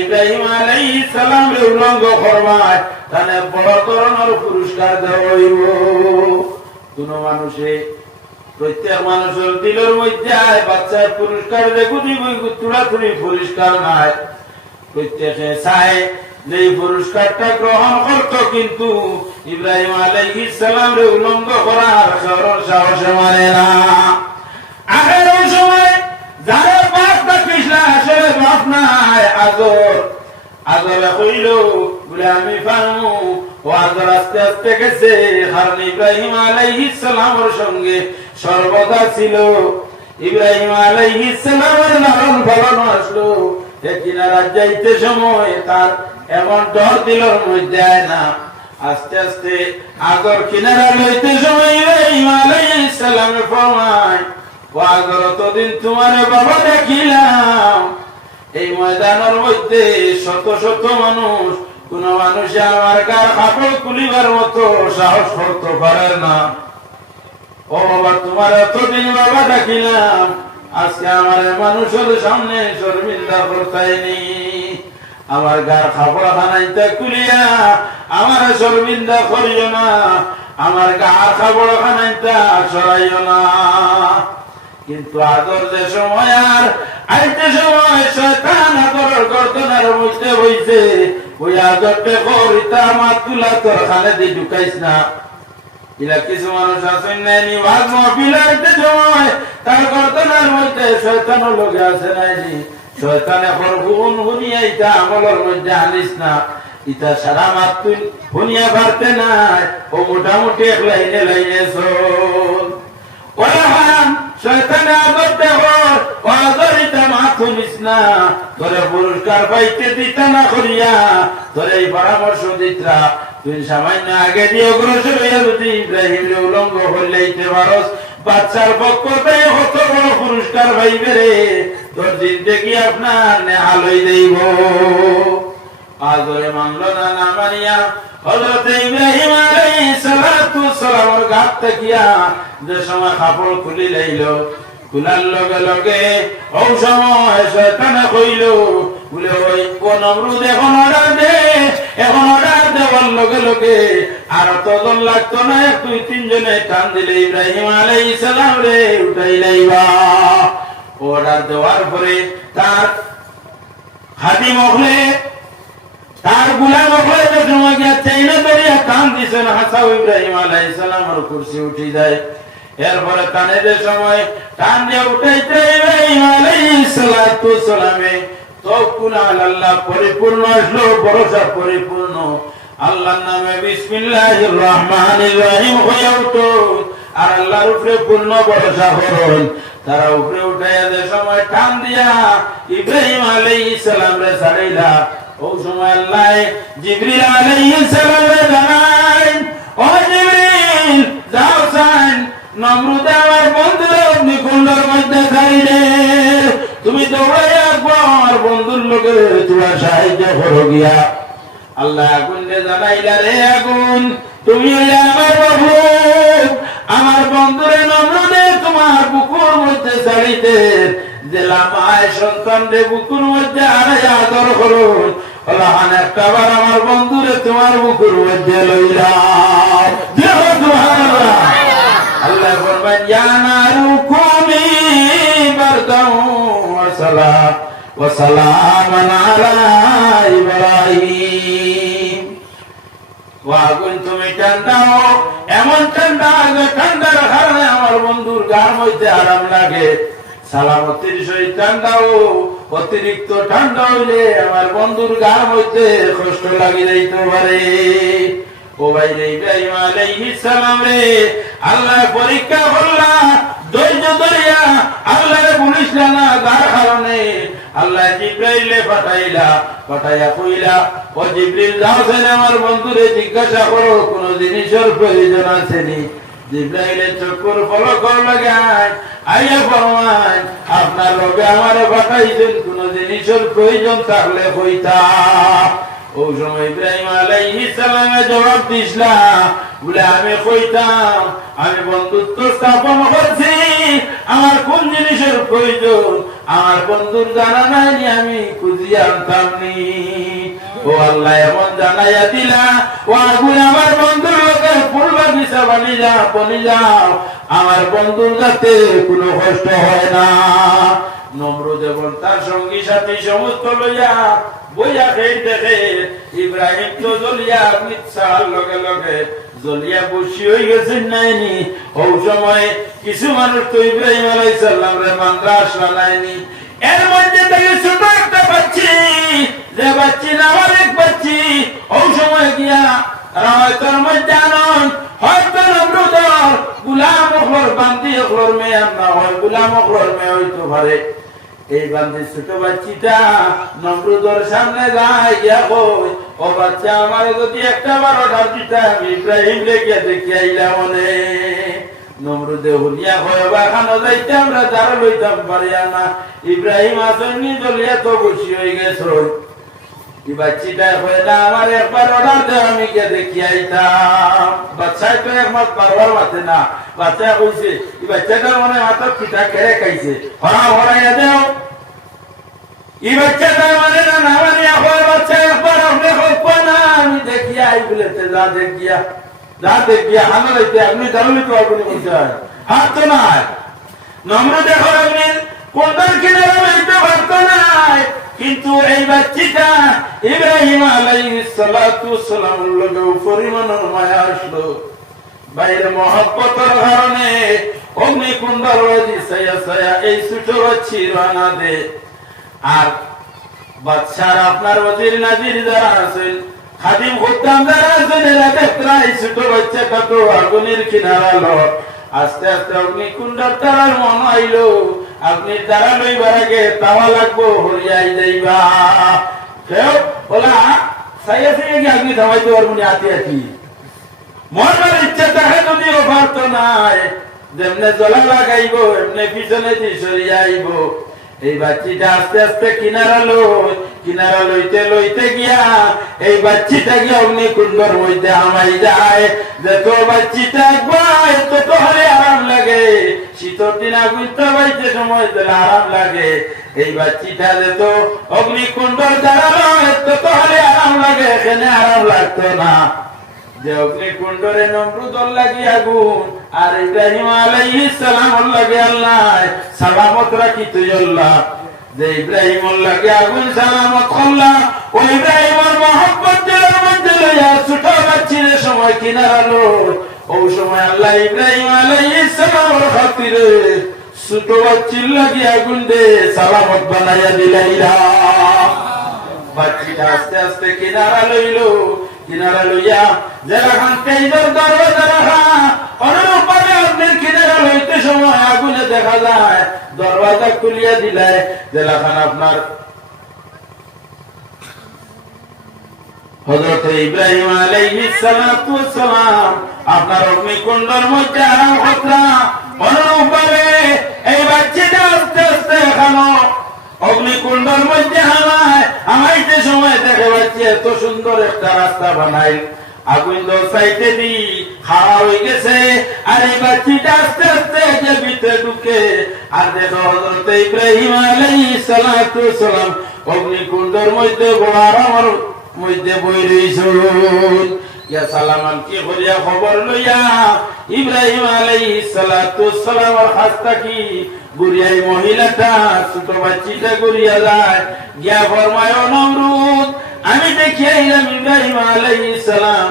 ইব্রাহিম আলাইহিস সালাম উলঙ্গ করবায়, তাহলে বড় ধরনের পুরস্কার দেওয়া হইব। কোন মানুষে প্রত্যেক মানুষের দিলের মধ্যে বাচ্চার পুরস্কার দেখু দিব, তুড়াতুড়ি পুরস্কার নাই। প্রত্যেকে চায় যে পুরস্কারটা গ্রহণ করত, কিন্তু ইব্রাহিম আলাইহিস সালাম রে উলঙ্গ করার সাহসে মানে না। আগের ওই সময় যারা বাপ দেখিস না আসলে বাপ নাই, আজরে কইল বলে আমি পারবো। ও আজর আস্তে আস্তে গেছে, কারণ ইব্রাহিম আলাইহিস সালামের সঙ্গে সর্বদা ছিল। ইব্রাহিম আলাইহিস সালামের লালন পালন আসলো, কিনারা যাইতে সময় তার এমন ডর দিলর মধ্যে আয় না। আস্তে আস্তে আগর কিনারা লইতে সময় ইব্রাহিম আলাইহিস সালামে ফরমায়, ও আগর তদিন তোমার বাবা দেখিলাম এই ময়দানের মধ্যে শত শত মানুষ কোন মানুষ আমার গার কাপড় খুলিবার মতো সাহস করতে পারে না। ও বাবা, তোমার এতদিন বাবা ডাকিলাম, আজকে আমার মানুষের সামনে শর্মিন্দা করতাইনি। আমার গার কাপড় খানাইতে খুলিয়া আমার শর্মিন্দা করিও না, আমার গার কাপড় খানাইতে সরাইও না। কিন্তু আদর যে সময় আর আইতে সময় শয়তান আদরের গর্দনার মধ্যে হইছে, ওই আদরটা করিতা আমার তুলা তোর খানে দিয়ে ঢুকাইস না। এরা কিছু মানুষ আছেন নাইনি, ওয়াজ মাহফিল আইতে সময় তার গর্দনার মধ্যে শয়তানও লোকে আছে নাইনি। শয়তান এখন হুনিয়াইতা আমলের মধ্যে আনিস না, ইটা সারা মাত তুই হুনিয়া পারতে নাই। ও মোটামুটি এক লাইনে লাইনে চল। ওরাহান শয়তানে আদর দেহ আদর ইটা মাথু নিস না, তোরে পুরস্কার পাইতে দিতা না করিয়া তোরে এই পরামর্শ দিতরা। তুই সামান্য আগে দিয়ে অগ্রসর হইয়া যদি ইব্রাহিমের উলঙ্গ হইলেইতে পারস, বাচ্চার পক্ষ থেকে কত বড় পুরস্কার পাইবে রে। তোর জিন্দেগি আপনার নেহাল হই দেব। আদরে মানল না, না মানিয়া হযরত ইব্রাহিম আলাইহিস সালাতু সালামের গাত থাকিয়া যে সময় কাপড় খুলি লাইল, খুলার লগে লগে ও সময় শয়তানে কইল বলে ওই নমরুদ এখন অর্ডার দে, এখন অর্ডার দেওয়ার লগে লগে আর তদন লাগতো না, দুই তিনজনে টান দিলে ইব্রাহিম আলাইহিস সালাম রে উঠাই লাইবা। অর্ডার দেওয়ার পরে তার খাদিম হলে তার গুলাম হলে যে সময় গিয়া চাইনা ধরিয়া টান দিছেন, হাসাও ইব্রাহিম আলাইহিস সালামের কুরসি উঠি যায়। এরপরে টানে যে সময় টান দিয়ে উঠাইতে ইব্রাহিম আলাইহিস সালাতু সালামে তাওয়াক্কুল আলাল্লাহ পরিপূর্ণ আসলো, ভরসা পরিপূর্ণ। আল্লাহর নামে বিসমিল্লাহির রহমানির রহিম হয়ে উঠো আর আল্লাহর উপরে পূর্ণ ভরসা করুন। তারা উপরে উঠাইয়া যে সময় টান দিয়া ইব্রাহিম আলাইহিস সালাম রে ছাড়াইলা, ও সময় আল্লাহ জিবরিল আলাইহিস সালাম রে জানাই, ও জিবরিল যাও সাইন নমরুদ আমার বন্ধুর অগ্নিকুণ্ডের মধ্যে ছাড়িলে, তুমি দৌড়াইয়া আমার বন্ধুর লোকে তোমার সাহায্য করো গিয়া। আল্লাহ আগুনকে জানাইলা, রে আগুন তুমি আমার বাবু, আমার বন্ধুরে নমরুদে তোমার বুকুর মধ্যে ছাড়িতে দিলাম, আয় সন্তান রে বুকুর মধ্যে আড়াই আদর করুন। একটা বার আমার বন্ধুরে তোমার বুকুর মধ্যে লইলাম। আল্লাহ ফরমান, ইয়া নারু কুনি বারদান ওয়া সালামান আলা ইব্রাহিম। ও আগুন তুমি ঠান্ডাও, এমন ঠান্ডা যে ঠান্ডার কারণে আমার বন্ধুর গার মধ্যে আরাম লাগে। সালামতির সহিত ঠান্ডাও, অতিরিক্ত ঠান্ডা হইলে আমার বন্ধুর গার মধ্যে কষ্ট লাগি যাইতে পারে। ও ভাই রে, ইব্রাহিম আলাইহিস সালাম রে আল্লাহ পরীক্ষা করলা, ধৈর্য ধরিয়া আল্লাহরে বলিসলা না, যার কারণে আল্লাহ জিব্রাইলে পাঠাইলা, পাঠাইয়া কইলা, ও জিব্রিল যাও সেন আমার বন্ধুরে জিজ্ঞাসা করো কোন জিনিসের প্রয়োজন আছে নি। জিব্রাইলের চক্কর পলকর লাগায় আইয়া ফরমান, আপনার রবে আমারে পাঠাইছেন, কোন জিনিসের প্রয়োজন থাকলে কইতা। ও সময় ইব্রাহিম আলাইহিস সালামে জবাব দিসলা, বলে আমি কইতাম আমি বন্ধুত্ব স্থাপন করছি, আমার কোন জিনিসের প্রয়োজন আমার বন্ধুর জানা নাই, আমি খুঁজিয়ে আনতাম নি। ও আল্লাহ এমন জানাইয়া দিলা, ও আগুন আমার বন্ধুর লোকের পূর্ণ দিশা বানি যাও, আমার বন্ধুর যাতে কোনো কষ্ট হয় না। নমরুদ এবং তার সঙ্গী সাথী সমস্ত লইয়া বইয়া খেয়ে দেখে ইব্রাহিম তো জ্বলিয়া মিথ্যার লগে লগে জ্বলিয়া বসি হয়ে গেছেন নাইনি। ও সময় কিছু মানুষ তো ইব্রাহিম আলাইহিস সালাম রে মানরা আসলা নাইনি। এর মধ্যে থেকে ছোট একটা বাচ্চি, যে বাচ্চি না অনেক বাচ্চি, ও সময় গিয়া হয়তোর মধ্যে আনন্দ, হয়তো নমরুদর গুলাম অখলর বান্দি অখলর মেয়ে না হয়, গুলাম অখলর মেয়ে হইতে পারে। এই বান্দি ছোট বাচ্চিটা নমরুদর সামনে যায় গিয়া কই, ও বাচ্চা আমার যদি একটা বার অর্ডার দিতাম ইব্রাহিম লেগে দেখে আইলাম মনে। নমরুদে হুলিয়া হয় বা খানো যাইতে আমরা যারা লইতাম পারিয়া না, ইব্রাহিম আসেননি দলিয়া তো বসি হয়ে গেছ। এই বাচ্চিটা হয় না আমার একবার অর্ডার দেওয়া আমি গিয়ে দেখি আইতাম। বাচ্চায় তো একমাস পারবার মাতে না, বাচ্চা কইছে এই বাচ্চাটার মনে মাত্র পিঠা কেড়ে খাইছে, হরাইয়া দেও। এই বাচ্চাটা মানে না না মানে এখন বাচ্চা একবার আপনি হোক না আমি দেখি আই বলেতে যা দেখ গিয়া হানাইতে আপনি জানলে তো আপনি বলতে হয় হাত তো নাই নম্র দেখো আপনি কোনটার কিনারা লইতে পারতো নাই। কিন্তু এই বাচ্চিটা ইব্রাহিম আলাইহিস সালাতু ওয়াসসালামের লগে পরিমাণের মায়া আসলো, বাইরে মহব্বতের কারণে অগ্নিকুণ্ডের রাজি ছায়া ছায়া এই ছোট বাচ্চি রানা দে। আর বাদশার আপনার ওজির নাজির যারা আছেন, খাদিম খুদ্দাম যারা আছেন, এরা দেখরা এই ছোট বাচ্চা কত আগুনের কিনারা লো। আস্তে আস্তে অগ্নিকুণ্ডের তারার মন আইলো, আপনি তারা লইবার আগে তাওয়া লাগবো হরিয়াই যাইবা। কেউ বলা সাইয়া সাইয়া গিয়ে আপনি ধামাইতে পারবো না আতি আতি মরবার ইচ্ছা তাহে যদিও পারত নাই, যেমনে জলা লাগাইব এমনি পিছনে দিয়ে সরিয়া আইব। এই বাচ্চিটা আস্তে আস্তে কিনারা লইতে লইতে গিয়া এই বাচ্চিটা গিয়া অগ্নিকুণ্ডের মধ্যে আমাই যায়। যত বাচ্চিটা একবার তত হলে আরাম লাগে, শীতের দিন আগুন বাইতে সময় দিলে আরাম লাগে। এই বাচ্চিটা যেত অগ্নিকুণ্ডের দাঁড়ালো তত হলে আরাম লাগে, এখানে আরাম লাগতো না। যে অগ্নিকুণ্ডরে নমরুদর লাগি আগুন আর ইব্রাহিম আলাইহিস সালাম লাগে আল্লাহ সালামত রাখি তুই আল্লাহ। যে ইব্রাহিম লাগে আগুন সালামত করলাম, ওই ইব্রাহিমের মহব্বত দিলের মধ্যে লইয়া ছোট বাচ্চির সময় কিনারালো। ওই সময় আল্লাহ ইব্রাহিম আলাইহিস সালামের খাতিরে ছোট বাচ্চির লাগি আগুন দে সালামত বানাইয়া দিলাইরা। বাচ্চিটা আস্তে আস্তে কিনারা লইলো, কিনারা লইয়া যেখান তেইজের দরওয়াজা রাখা অনুরূপভাবে আপনার কিনারা লইতে সময় আগুনে দেখা যায় দরওয়াজা খুলিয়া দিলে যেখান আপনার হযরত ইব্রাহিম আলাইহিস সালাতু ওয়াসসালাম আপনার অগ্নিকুণ্ডের মধ্যে আরাম হতরা। অনুরূপভাবে এই বাচ্চাটা আস্তে আস্তে এখানো অগ্নিকুণ্ডের মধ্যে আমাইতে সময় দেখে পাচ্ছি এত সুন্দর একটা রাস্তা বানাই আগুন দোসাইতে দি খাওয়া হয়ে গেছে। আর এই বাচ্চিটা আস্তে আস্তে যে ভিতরে ঢুকে আর দেখো হযরত ইব্রাহিম আলাইহিস সালাতু ওয়াসসালাম অগ্নিকুণ্ডের মধ্যে বড় আরামের মধ্যে বই রইছেন। ইয়া সালামান কি করিয়া খবর লইয়া ইব্রাহিম আলাইহিস সালাতু ওয়াসসালামের হাসতা কি গুরিয়াই মহিলাটা ছোট বাচ্চিটা গুরিয়া যায় গিয়া ফরমায় নমরুদ আমি দেখি আইলাম ইব্রাহিম আলাইহিস সালাম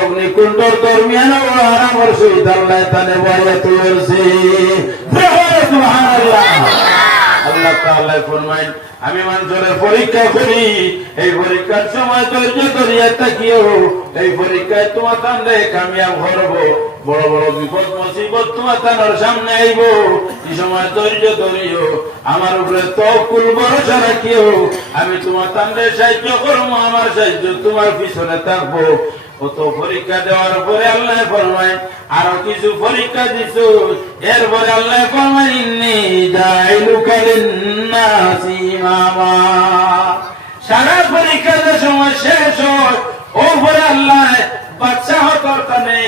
অগ্নিকুণ্ডর দরমিয়ান আরামের সহিত আল্লাহ তানে বয়াত করছে। সুবহানাল্লাহ। আল্লাহ তাআলা ফরমায় আমি মানুষের পরীক্ষা করি, এই পরীক্ষার সময় ধৈর্য ধরিয়া থাকিও, এই পরীক্ষায় তোমার তান্ডে কামিয়াব করব। বড় বড় বিপদ মুসিবত তোমার তানোর সামনে আইব, এই সময় ধৈর্য ধরিও, আমার উপরে তাওয়াক্কুল ভরসা রাখিও। আমি তোমার তান্ডে সাহায্য করবো, আমার সাহায্য তোমার পিছনে থাকবো। কত পরীক্ষা দেওয়ার পরে আল্লাহ ফরমায় আরো কিছু পরীক্ষা দিছ। এরপরে আল্লাহ ফরমায় ইন্নী জাইলুকা লিন্নাসি ইমামা। সারা পরীক্ষা যে সময় শেষ হয় ওপরে আল্লাহ বাদশা হতর কানে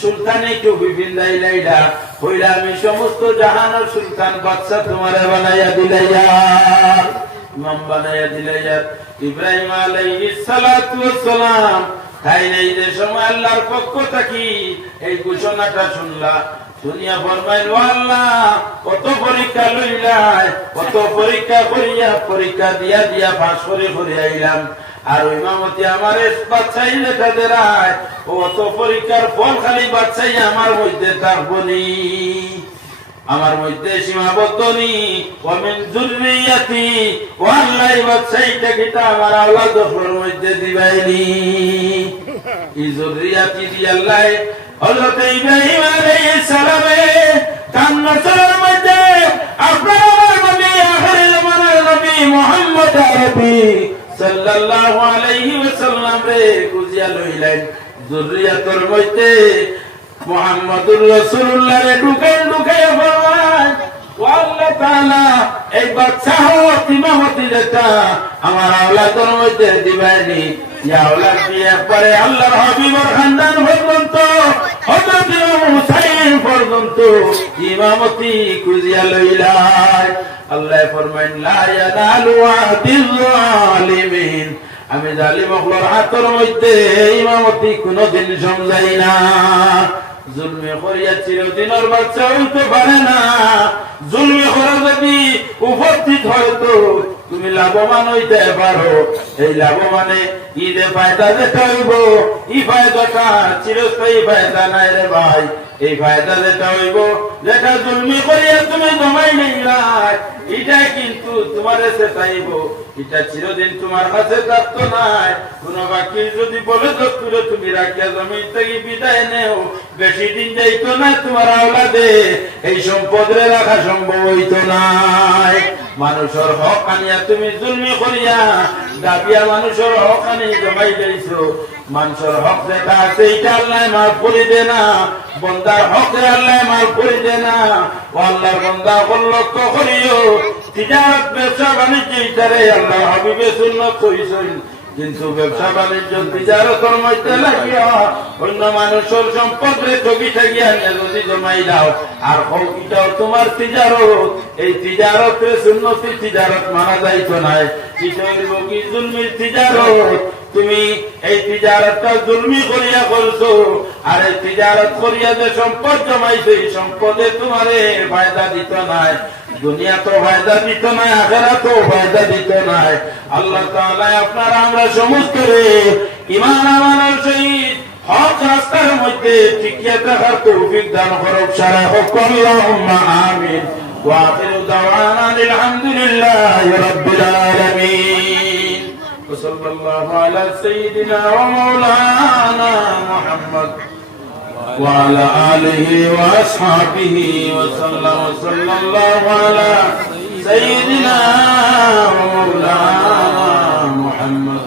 সুলতানে কেউ বিভিন্ন লাইলা হইলা আমি সমস্ত জাহানের সুলতান বাদশা তোমারে বানাইয়া দিলাইয়া ইমাম বানাইয়া দিলাইয়া। ইব্রাহিম আলাইহিস সালাতু ওয়াসসালাম তাই নাই যে সময় আল্লাহর পক্ষ থাকি এই ঘোষণাটা শুনলা, শুনিয়া ফরমাইল আল্লাহ কত পরীক্ষা লইলাই, কত পরীক্ষা করিয়া পরীক্ষা দিয়া দিয়া পাস করে আইলাম। আর ইমামতি আমার বাচ্চাই তাদের ও অত পরীক্ষার ফল খালি বাচ্চাই আমার মধ্যে থাকবো নি, আমার মধ্যে সীমাবদ্ধ নি। ওমিন যুররিয়াতি ও আল্লাহ বাচ্চাইটা কিটা আমার আওলাদের মধ্যে দিবাইনি। এই যুররিয়াতি দি আল্লাহ হযরত ইব্রাহিম আলাইহিস সালামে কান্নার মধ্যে আপনার আমার নবী আখির জামানার নবী মুহাম্মদ আরবি সাল্লাল্লাহু আলাইহি ওয়াসাল্লাম রে খুঁজিয়া লইলেন। যুররিয়াতের মধ্যে মুহাম্মদুর রাসূলুল্লাহ রে ঢুকায় ফরমান ও আল্লাহ তাআলা এই বাচ্চা হওয়া ইমামতি যেটা আমার আওলাদের মধ্যে দিবানি ইয়া আওলাদ দিয়ে পরে আল্লাহর হাবিবের খানদান পর্যন্ত হযরত হুসাইন পর্যন্ত ইমামতি কুজিয়া লইলাই। আল্লাহ ফরমাইন লা ইয়ানালু আদিল জালিমিন, আমি জালিম হলোর হাতের মধ্যে ইমামতি কোনদিন সমঝাই না। জুলমে করিয়া চিরদিনের বাচ্চা হইতে পারে না। জুলমে করা যদি উপস্থিত হয়তো তুমি লাভবান হইতে পারো। এই লাভবানে ঈদে ফায়দা যেটা হইব, এই ফায়দাটা চিরস্থায়ী ফায়দা নাই রে ভাই। এই ফায়দা যেটা হইব, যেটা জুলমি করিয়া তুমি জমাই নিলাই, এটা কিন্তু তোমার এসে চাইব, এটা চিরদিন তোমার কাছে থাকতো নাই। কোন বাকি যদি বলে দস্তুরে তুমি রাখিয়া জমি থেকে বিদায় নেও, বেশি দিন যাইতো না তোমার আওলাদে এই সম্পদরে রাখা সম্ভব হইতো নাই। মানুষের হক আনিয়া তুমি জুলমি করিয়া দাবিয়া মানুষের হক আনি জমাই দিয়েছো। মানুষের হক যেটা আছে এটা আল্লাহ মাফ করে দে না, বন্দার হকে আল্লাহ মাফ করে দে না। ও আল্লাহর বন্দা লক্ষ্য করিও, তিজারত ব্যবসা বাণিজ্য ইটারে আল্লাহ হাবিবে সুন্নত কইছেন, কিন্তু ব্যবসা বাণিজ্য তিজারতের মধ্যে লাগিয়া অন্য মানুষের সম্পদ রে ঠকি ঠাকিয়া যদি জমাই দাও আর এটাও তোমার তিজারত, এই তিজারতে সুন্নতি তিজারত মানা যাইতো নাই। কি জুলমির তিজারত, তুমি এই তিজারতটা জুলমি করিয়া করছো, আর এই তিজারত করিয়া যে সম্পদ জমাইছো এই সম্পদে তোমারে ফায়দা দিত নাই। দুনিয়া তো ফায়দা দিত নাই, আখিরাত তো ফায়দা দিত নাই। আল্লাহ তাআলা আপনারা আমরা সমস্ত ঈমান আমানের সহিত হক রাস্তার মধ্যে টিকিয়ে থাকার তৌফিক দান করুক। সারা হোক আল্লাহুম্মা আমিন। ওয়া আখিরু দাওয়ানা আলহামদুলিল্লাহি রাব্বিল আলামিন। ওয়া সাল্লাল্লাহু আলা সাইয়্যিদিনা ওয়া মাওলানা মুহাম্মদ وعلى آله وأصحابه وسلم. وصلى الله على سيدنا ومولانا محمد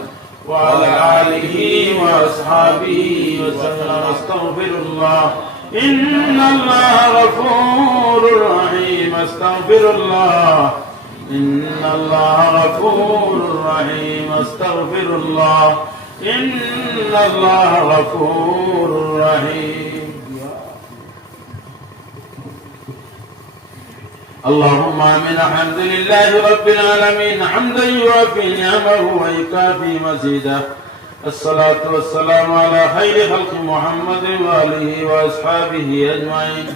وعلى آله وأصحابه وسلم. استغفر الله إن الله غفور رحيم. استغفر الله إن الله غفور رحيم. استغفر الله إن الله غفور رحيم. اللهم آمين. الحمد لله رب العالمين حمدا يوافي نعمه ويكافي مزيده. الصلاة والسلام على خير خلق محمد وآله وأصحابه أجمعين.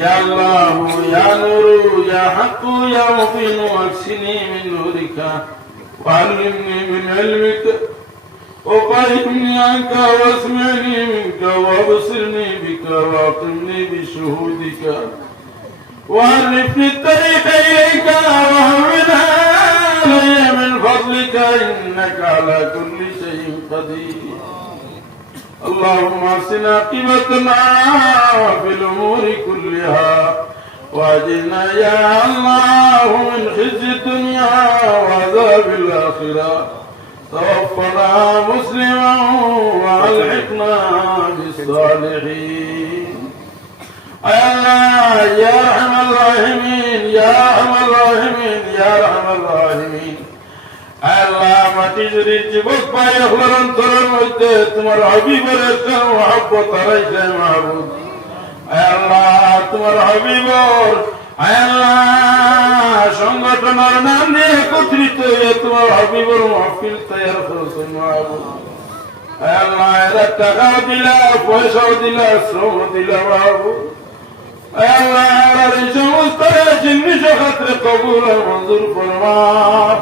يا الله يا نور يا حق يا مبين، واكسني من نورك وعلمني من علمك وفهمني عنك واسمعني منك وابصرني بك واقمني بشهودك وعرفني الطريق إليك وهونها علي من فضلك إنك على كل شيء قدير. اللهم احسن عاقبتنا في الأمور كلها واجعلنا يا الله من خزي الدنيا وعذاب الآخرة. توفنا مسلما والحقنا بالصالحين. يا ارحم الراحمين يا ارحم الراحمين يا ارحم الراحمين. আল্লাহ মাটি যদি জীবক পাই আপনার অন্তরের মধ্যে তোমার হাবিবের একটা মহব্বত হারাইছে মাহবুব। আল্লাহ তোমার হাবিবর আল্লাহ সংগঠনের নাম নিয়ে একত্রিত হয়ে তোমার হাবিবর মাহফিল তৈরি করেছেন মাহবুব। আল্লাহ এরা টাকা দিলা, পয়সাও দিলা, শ্রম দিলা মাহবুব। আল্লাহ এই সমস্ত জিনিস ক্ষেত্রে কবুল আর মঞ্জুর ফরমাও।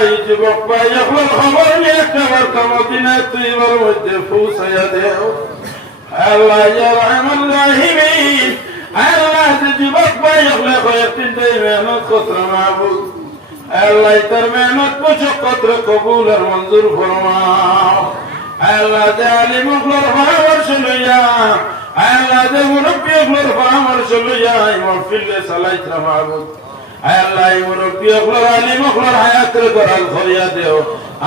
এই যুবক ভাই এখন খবর নিয়ে একবার কামদিনা তুইবার মধ্যে পৌঁছাইয়া দেও। আল্লাহ ইয়া রহমান রাহিমিন। আল্লাহ যুবক ভাই হলে কয়েকদিন মেহনত করতে মাহবুব। আল্লাহ তার মেহনত মশক্কত কবুল আর মঞ্জুর ফরমাও। আল্লাহ যে আলিম হলোর পরামর্শ লইয়া, আল্লাহ যে মুরব্বী হলোর পরামর্শ লইয়া মাহফিল চালাইতা মাহবুব। আল্লাহ মুরব্বী হলোর আলিম হলোর হায়াতের গড়াল করিয়া দেও।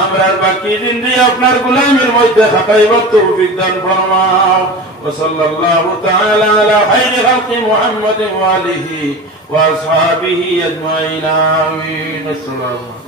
আমরার বাকি জিন্দেগি আপনার গোলামের মধ্যে খাটাইবার তৌফিক দান ফরমাও। ওয়া সাল্লাল্লাহু তাআলা আলা খায়রি খালকি মুহাম্মাদিন ওয়া আলিহি ওয়া আসহাবিহি আজমাইন। আমিন। আসসালামু